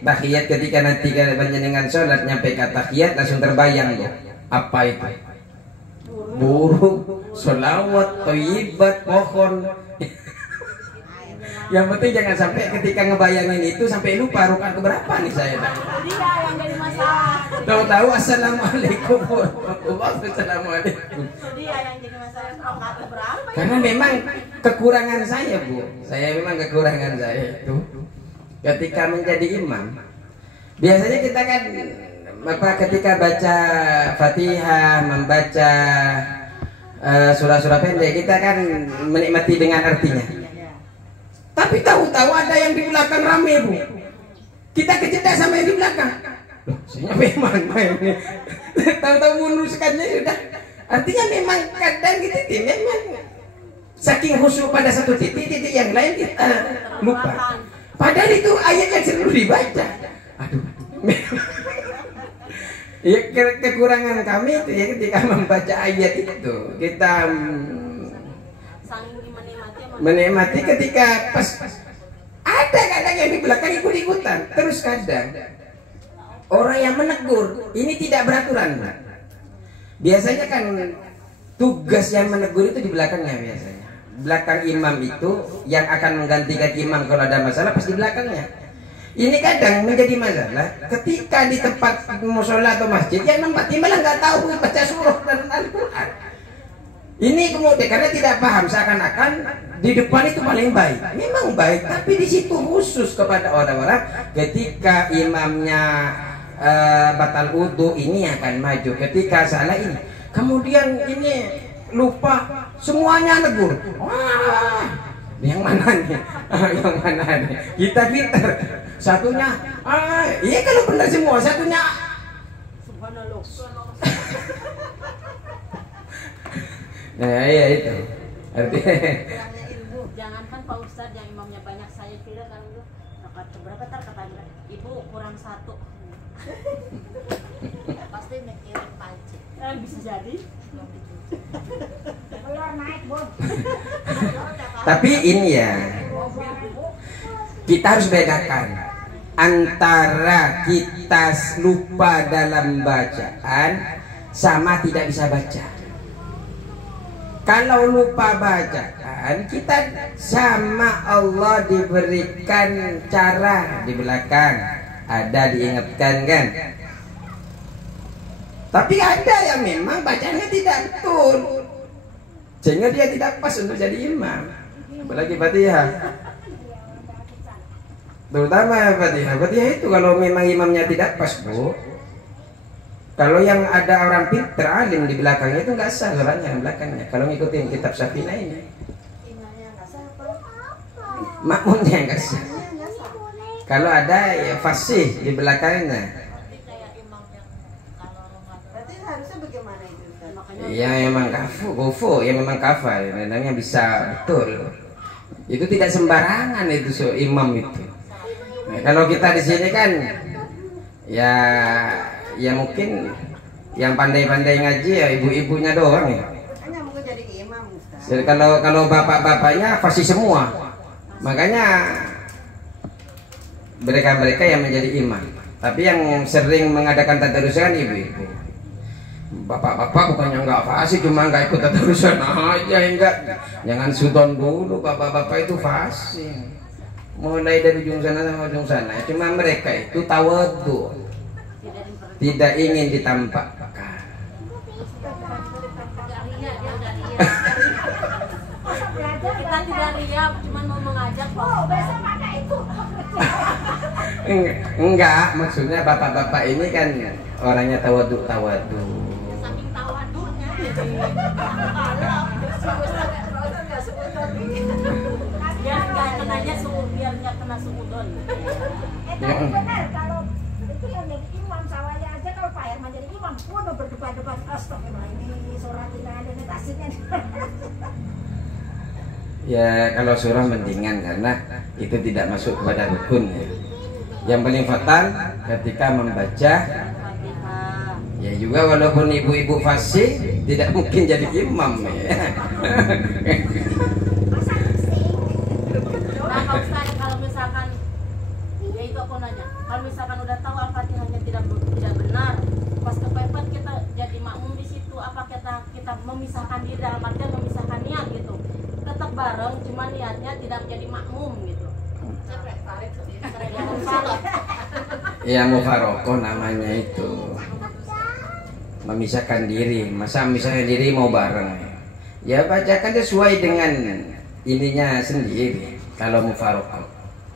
tahiyat ketika nanti panjenengan sholat nyampe ke tahiyat langsung terbayang loh. Apa itu? Burung, sholawat, thayyibat, pohon. Yang penting jangan sampai ketika ngebayangin itu sampai lupa rukat keberapa nih saya. Dia yang jadi masalah. Tahu-tahu assalamualaikum warahmatullahi wabarakatuh. Dia yang jadi masalah rukat keberapa. Karena memang kekurangan saya Bu. Memang kekurangan saya itu ketika menjadi imam. Biasanya kita kan ketika baca Fatihah, membaca surah-surah pendek, kita kan menikmati dengan artinya. Tapi tahu-tahu ada yang di belakang rame Bu. Kita kejeda sama yang di belakang. Loh, saya memang main. Tahu-tahu meneruskannya sudah. Artinya memang kadang kita memang saking khusyuk pada satu titik yang lain kita lupa. Padahal itu ayat yang selalu dibaca. Aduh. Ya kekurangan kami itu ya ketika membaca ayat itu kita menikmati ketika pas ada kadang yang di belakang ikut-ikutan. Terus kadang orang yang menegur ini tidak beraturan. Biasanya kan tugas yang menegur itu di belakangnya biasanya. Belakang imam itu yang akan menggantikan imam kalau ada masalah pasti belakangnya. Ini kadang menjadi masalah ketika di tempat mushola atau masjid yang nempati malah nggak tahu baca surah dan Al-Quran. Ini kemudian karena tidak paham seakan-akan di depan itu paling baik. Memang baik, tapi di situ khusus kepada orang-orang ketika imamnya batal wudu ini akan maju. Ketika salah ini, kemudian ini lupa semuanya negur. Wah, yang mana nih? Yang mana nih? Kita pinter. Satunya, iya kalau benar semua. Satunya, subhanallah. Nah iya itu artinya jangankan Pak Ustadz yang imamnya banyak, saya tidak kan itu rakaat berapa kata ibu kurang satu. Pasti mikirin panci. Bisa jadi. Naik, Bu. Tapi ini ya kita harus bedakan antara kita lupa dalam bacaan sama tidak bisa baca. Kalau lupa bacaan, kita sama Allah diberikan cara di belakang, ada diingatkan kan. Tapi ada yang memang bacanya tidak betul, sehingga dia tidak pas untuk jadi imam. Apalagi Fatihah, terutama Fatihah. Fatihah itu kalau memang imamnya tidak pas Bu. Kalau yang ada orang pinter alim di belakangnya itu nggak sah sholatnya di belakangnya. Kalau ngikutin kitab Syafi'i ini, makmumnya nggak sah. Kalau ada ya fasih di belakangnya. Berarti harusnya bagaimana itu? Ya memang kufu, ya memang kafal. Memangnya bisa betul. Itu tidak sembarangan itu imam itu. Nah, kalau kita di sini kan ya mungkin yang pandai-pandai ngaji ya ibu-ibunya doang ya. Hanya mau jadi imam Ustaz. Jadi kalau bapak-bapaknya fasih semua. Makanya mereka yang menjadi imam. Tapi yang sering mengadakan tadarusan ibu-ibu. Bapak-bapak bukannya enggak fasih, cuma enggak ikut tadarusan aja, enggak. Jangan sudon dulu, bapak-bapak itu fasih. Mulai dari ujung sana sama ujung sana. Cuma mereka itu tawadhu. Tidak ingin ditampakkan. Kita tidak riak, cuma mau mengajak. Oh, besok pakai itu. Enggak, maksudnya bapak-bapak ini kan orangnya tawadhu. Saking tawadhunya. Biar kenanya biar nggak kena suudon. Tapi benar kalau itu yang jadi imam sawahnya aja kalau Pak Herman jadi imam, udah berdebat-debat astagfirullah ini surat tidak ada netasinya. ya kalau surah mendingan karena itu tidak masuk kepada rukun ya. Yang paling fatal ketika membaca ya juga walaupun ibu-ibu fasih tidak mungkin jadi imam ya. Nah, Pak Ustaz, kalau misalkan ya itu aku nanya, kalau misalkan udah tahu Al-Fatihahnya tidak benar, pas kepepet kita jadi makmum di situ, apa kita memisahkan diri dalam artian memisahkan niat gitu, tetap bareng, cuma niatnya tidak menjadi makmum gitu. Ya mufarokoh namanya itu memisahkan diri. Masa memisahkan diri mau bareng ya bacakan sesuai dengan ininya sendiri. Kalau mufarokoh,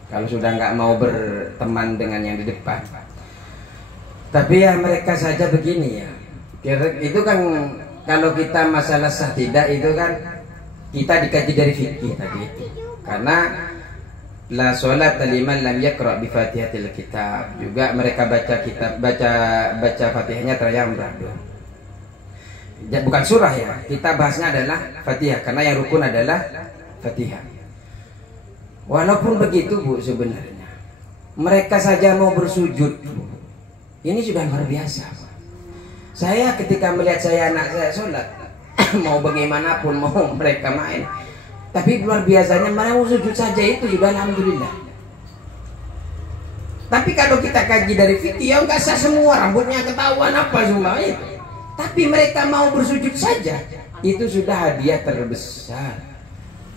kalau sudah nggak mau berteman dengan yang di depan. Tapi ya mereka saja begini ya. Itu kan kalau kita masalah sah tidak itu kan kita dikaji dari fikih tadi itu. Karena la sholat liman lam yaqra bi fatihatil kitab. Juga mereka baca kitab baca Fatihahnya terayam beradu. Bukan surah ya. Kita bahasnya adalah Fatihah karena yang rukun adalah Fatihah. Walaupun begitu Bu, sebenarnya mereka saja mau bersujud. Ini sudah luar biasa. Saya ketika melihat anak saya sholat, mau bagaimanapun mau mereka main, tapi luar biasanya mereka mau sujud saja itu sudah alhamdulillah. Tapi kalau kita kaji dari fikih, ya nggak sah semua, rambutnya ketahuan apa semua itu. Tapi mereka mau bersujud saja, itu sudah hadiah terbesar.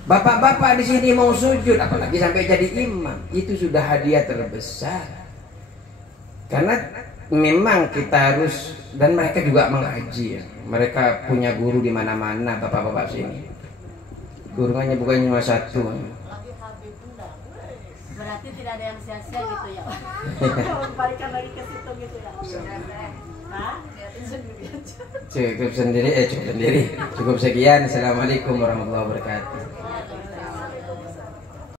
Bapak-bapak di sini mau sujud, apalagi sampai jadi imam, itu sudah hadiah terbesar. Karena memang kita harus, dan mereka juga mengaji ya. Mereka punya guru di mana-mana bapak-bapak sini. Gurunya bukan cuma satu. Berarti tidak ada yang sia-sia gitu ya. Balikan lagi ke situ gitu ya. Hah? Cukup sendiri. Cukup sekian. Assalamualaikum warahmatullahi wabarakatuh.